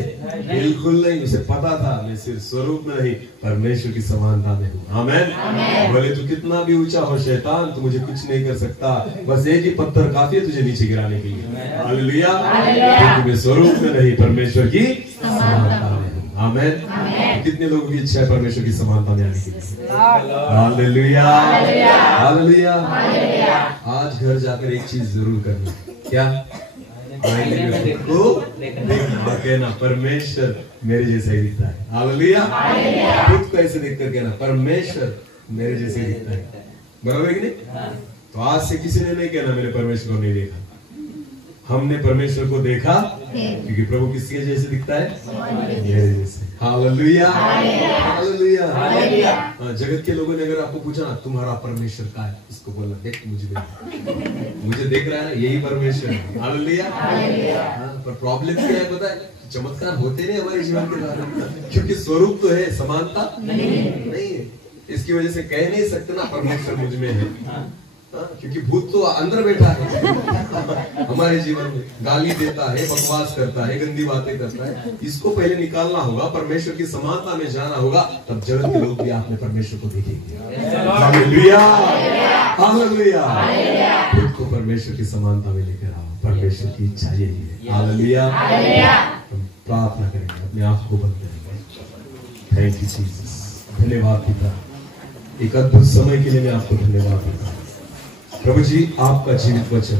बिल्कुल नहीं। उसे पता था मैं सिर्फ स्वरूप में नहीं परमेश्वर की समानता में हूँ। आमीन। बोले तू कितना भी ऊंचा हो शैतान, तू मुझे कुछ नहीं कर सकता, बस एक ही पत्थर काफी है तुझे नीचे गिराने के लिए। हालेलुया। क्योंकि मैं स्वरूप में नहीं परमेश्वर की समानता में हूँ। आमीन। कितने लोगों की इच्छा है परमेश्वर की समानता में आने की? हालेलुया। हालेलुया। आज घर जाकर एक चीज जरूर करना। क्या? को देखना, कहना परमेश्वर मेरे जैसा ही दिखता है। हालेलुया। खुद को ऐसे देख कर कहना परमेश्वर मेरे जैसे ही दिखता है। बराबर है कि नहीं? तो आज से किसी ने नहीं कहना मैंने परमेश्वर को नहीं देखा। हमने परमेश्वर को देखा क्योंकि प्रभु किसके जैसे दिखता है? मेरे जैसे। हालेलुया। हालेलुया। जगत के लोगों ने अगर आपको पूछा ना तुम्हारा परमेश्वर का है, इसको बोलना देख मुझे देख रहा है ना, यही परमेश्वर है। हालेलुया। पर प्रॉब्लम क्या है पता है? चमत्कार होते नहीं हमारे जीवन के द्वारा, क्योंकि स्वरूप तो है, समानता नहीं है। इसकी वजह से कह नहीं सकते ना परमेश्वर मुझ में है, क्योंकि भूत तो अंदर बैठा है हमारे जीवन में, गाली देता है, बकवास करता है, गंदी बातें करता है। इसको पहले निकालना होगा, परमेश्वर की समानता में जाना होगा, तब जगत के लोग भी आप में परमेश्वर को देखेंगे। हालेलुया। हालेलुया। खुद को परमेश्वर की समानता में लेकर आओ, परमेश्वर की इच्छा यही है। हालेलुया। हम प्रार्थना करेंगे, अपने आप को बंद करेंगे। Thank you Jesus. धन्यवाद पिता, एक अद्भुत समय के लिए मैं आपको धन्यवाद देता हूँ प्रभु जी। आपका जीवित वचन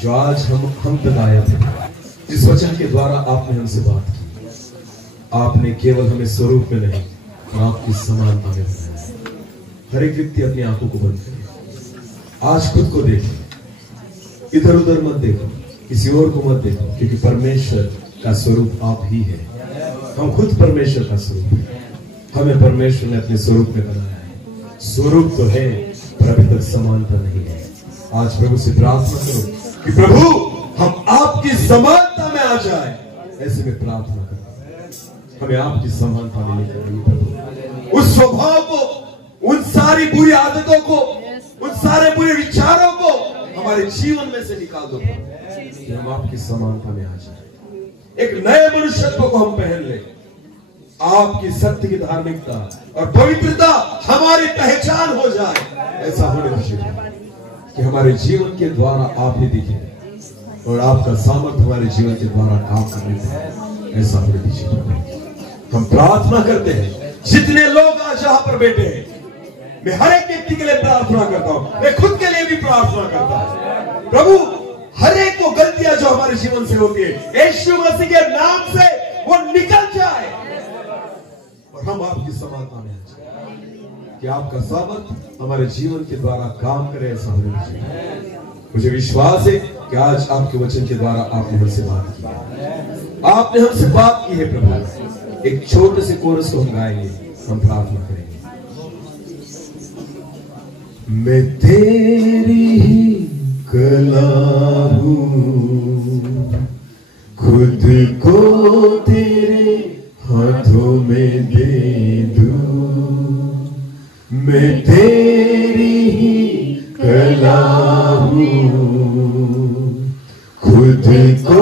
जो आज हम तक आया था, जिस वचन के द्वारा आपने हमसे बात की, आपने केवल हमें स्वरूप में नहीं और आपकी समानता में बनाया। हर एक व्यक्ति अपनी आंखों को बंद करे, आज खुद को देखो, इधर उधर मत देखो, किसी और को मत देखो, क्योंकि परमेश्वर का स्वरूप आप ही है। हम खुद परमेश्वर का स्वरूप है, हमें परमेश्वर ने अपने स्वरूप में बनाया है। स्वरूप तो है पर अभी तक समानता नहीं है। आज प्रभु से प्रार्थना करो कि प्रभु हम आपकी समानता में आ जाए। ऐसे में प्रार्थना करो, हमें आपकी समानता में लेकर आइए प्रभु। उस स्वभाव को, उन सारी बुरी आदतों को, उन सारे बुरे विचारों को हमारे जीवन में से निकाल दो कि हम आपकी समानता में आ जाए। एक नए मनुष्यत्व को हम पहन ले, आपकी सत्य की धार्मिकता और पवित्रता हमारी पहचान हो जाए। ऐसा होने दीजिए कि हमारे जीवन के द्वारा आप ही दिखे और आपका सामर्थ्य हमारे जीवन के द्वारा काम करने दें। ऐसा होने दीजिए। हम प्रार्थना करते हैं, जितने लोग आज यहाँ पर बैठे हैं, मैं हर एक व्यक्ति के लिए प्रार्थना करता हूँ, मैं खुद के लिए भी प्रार्थना करता हूँ। प्रभु हर एक को गलतियां जो हमारे जीवन से होती है, यीशु मसीह के नाम से वो निकल जाए और हम आपकी समानता में आ जाए, कि आपका सामर्थ हमारे जीवन के द्वारा काम करे। ऐसा होने दीजिए। मुझे विश्वास है कि आज आपके वचन के द्वारा आपने हमसे बात की, आपने हमसे बात की है प्रभु। एक छोटे से कोरस को हम गाएंगे, हम प्रार्थना करेंगे। मैं तेरी ही कला हूँ, खुद को तेरे हाथों में दे दूं। मैं तेरी ही कला हूँ, खुद को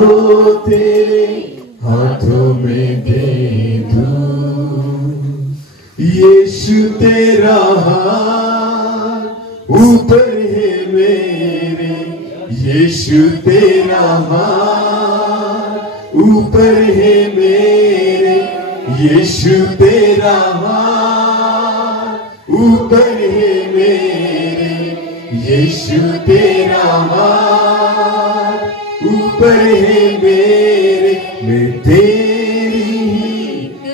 तेरे हाथों में दे दूं। यीशु तेरा हाथ ऊपर है मेरे, यीशु तेरा हाथ ऊपर है मेरे, यीशु तेरा हाथ ऊपर है मेरे, यीशु तेरा हाथ ऊपर है मेरे। मैं तेरी ही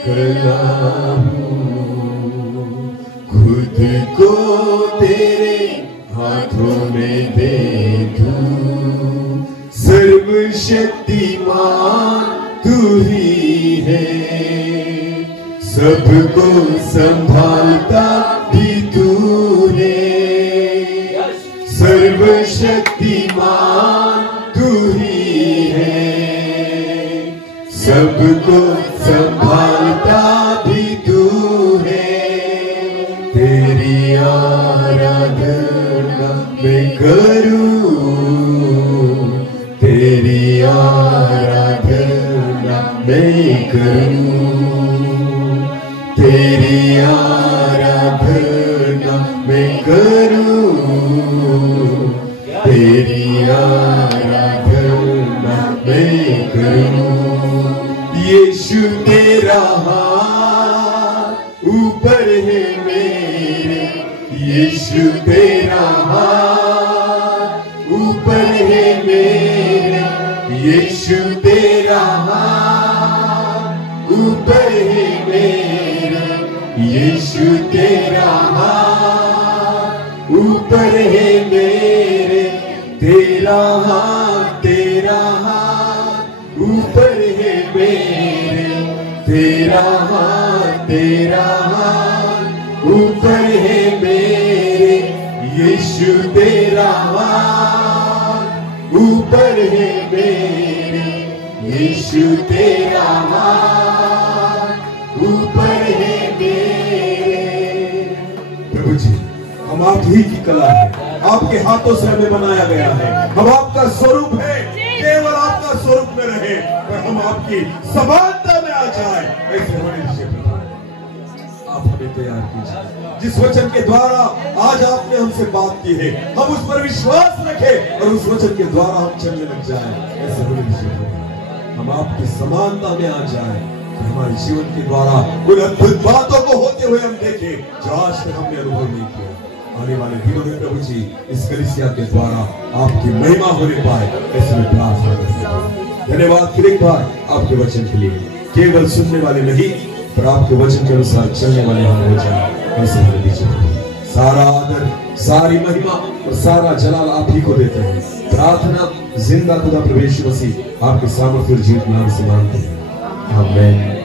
कला हूँ, खुद को तेरे हाथों में दे दूं। सर्वशक्तिमान तू ही है, सबको संभालता भी तू है। सर्वशक्तिमान तू ही है, सबको संभालता भी तू है। तेरी आराधना मैं करूं, तेरी आराधना मैं करूं, तेरी आराधना मैं करूं, तेरी आराधना मैं करूं। यीशु तेरा हाथ ऊपर है मेरे, यीशु तेरा हाथ ऊपर है मेरे, यीशु तेरा हाथ ऊपर है मेरे, यीशु तेरा हाथ ऊपर है मेरे। तेरा हाथ ऊपर है मेरे, तेरा हाथ ऊपर है मेरे, यीशु तेरा हाथ ऊपर है मेरे, यीशु तेरा हाथ ऊपर है मेरे। प्रभु जी, हम आप ही की कला है, आपके हाथों से हमें बनाया गया है। हम आपका स्वरूप है, केवल आपका स्वरूप में रहे, पर हम आपकी समानता में आ जाए, ऐसे होने दीजिए। आप हमें तैयार कीजिए। जिस वचन के द्वारा आज आपने हमसे बात की है, हम उस पर विश्वास रखें और उस वचन के द्वारा हम चलने लग जाए, ऐसे होने दीजिए। हम आपकी समानता में आ जाए, हमारे जीवन के द्वारा उन अद्भुत बातों को होते हुए हम देखें जो आज तक हमने अनुभव नहीं किया। आने वाले दिनों में प्रभु जी इस कलीसिया के द्वारा आपकी महिमा होने पाए, ऐसे में प्रार्थना करते हैं। धन्यवाद फिर एक बार आपके वचन के लिए। केवल सुनने वाले नहीं, पर आपके वचन के अनुसार चलने वाले हम हो जाए, ऐसे होने दीजिए। सारा आदर, सारी महिमा और सारा जलाल आप ही को देते हैं। प्रार्थना जिंदा खुदा प्रभु यीशु मसीह आपके सामर्थ्य और जीवित नाम से मांगते हैं, आमीन।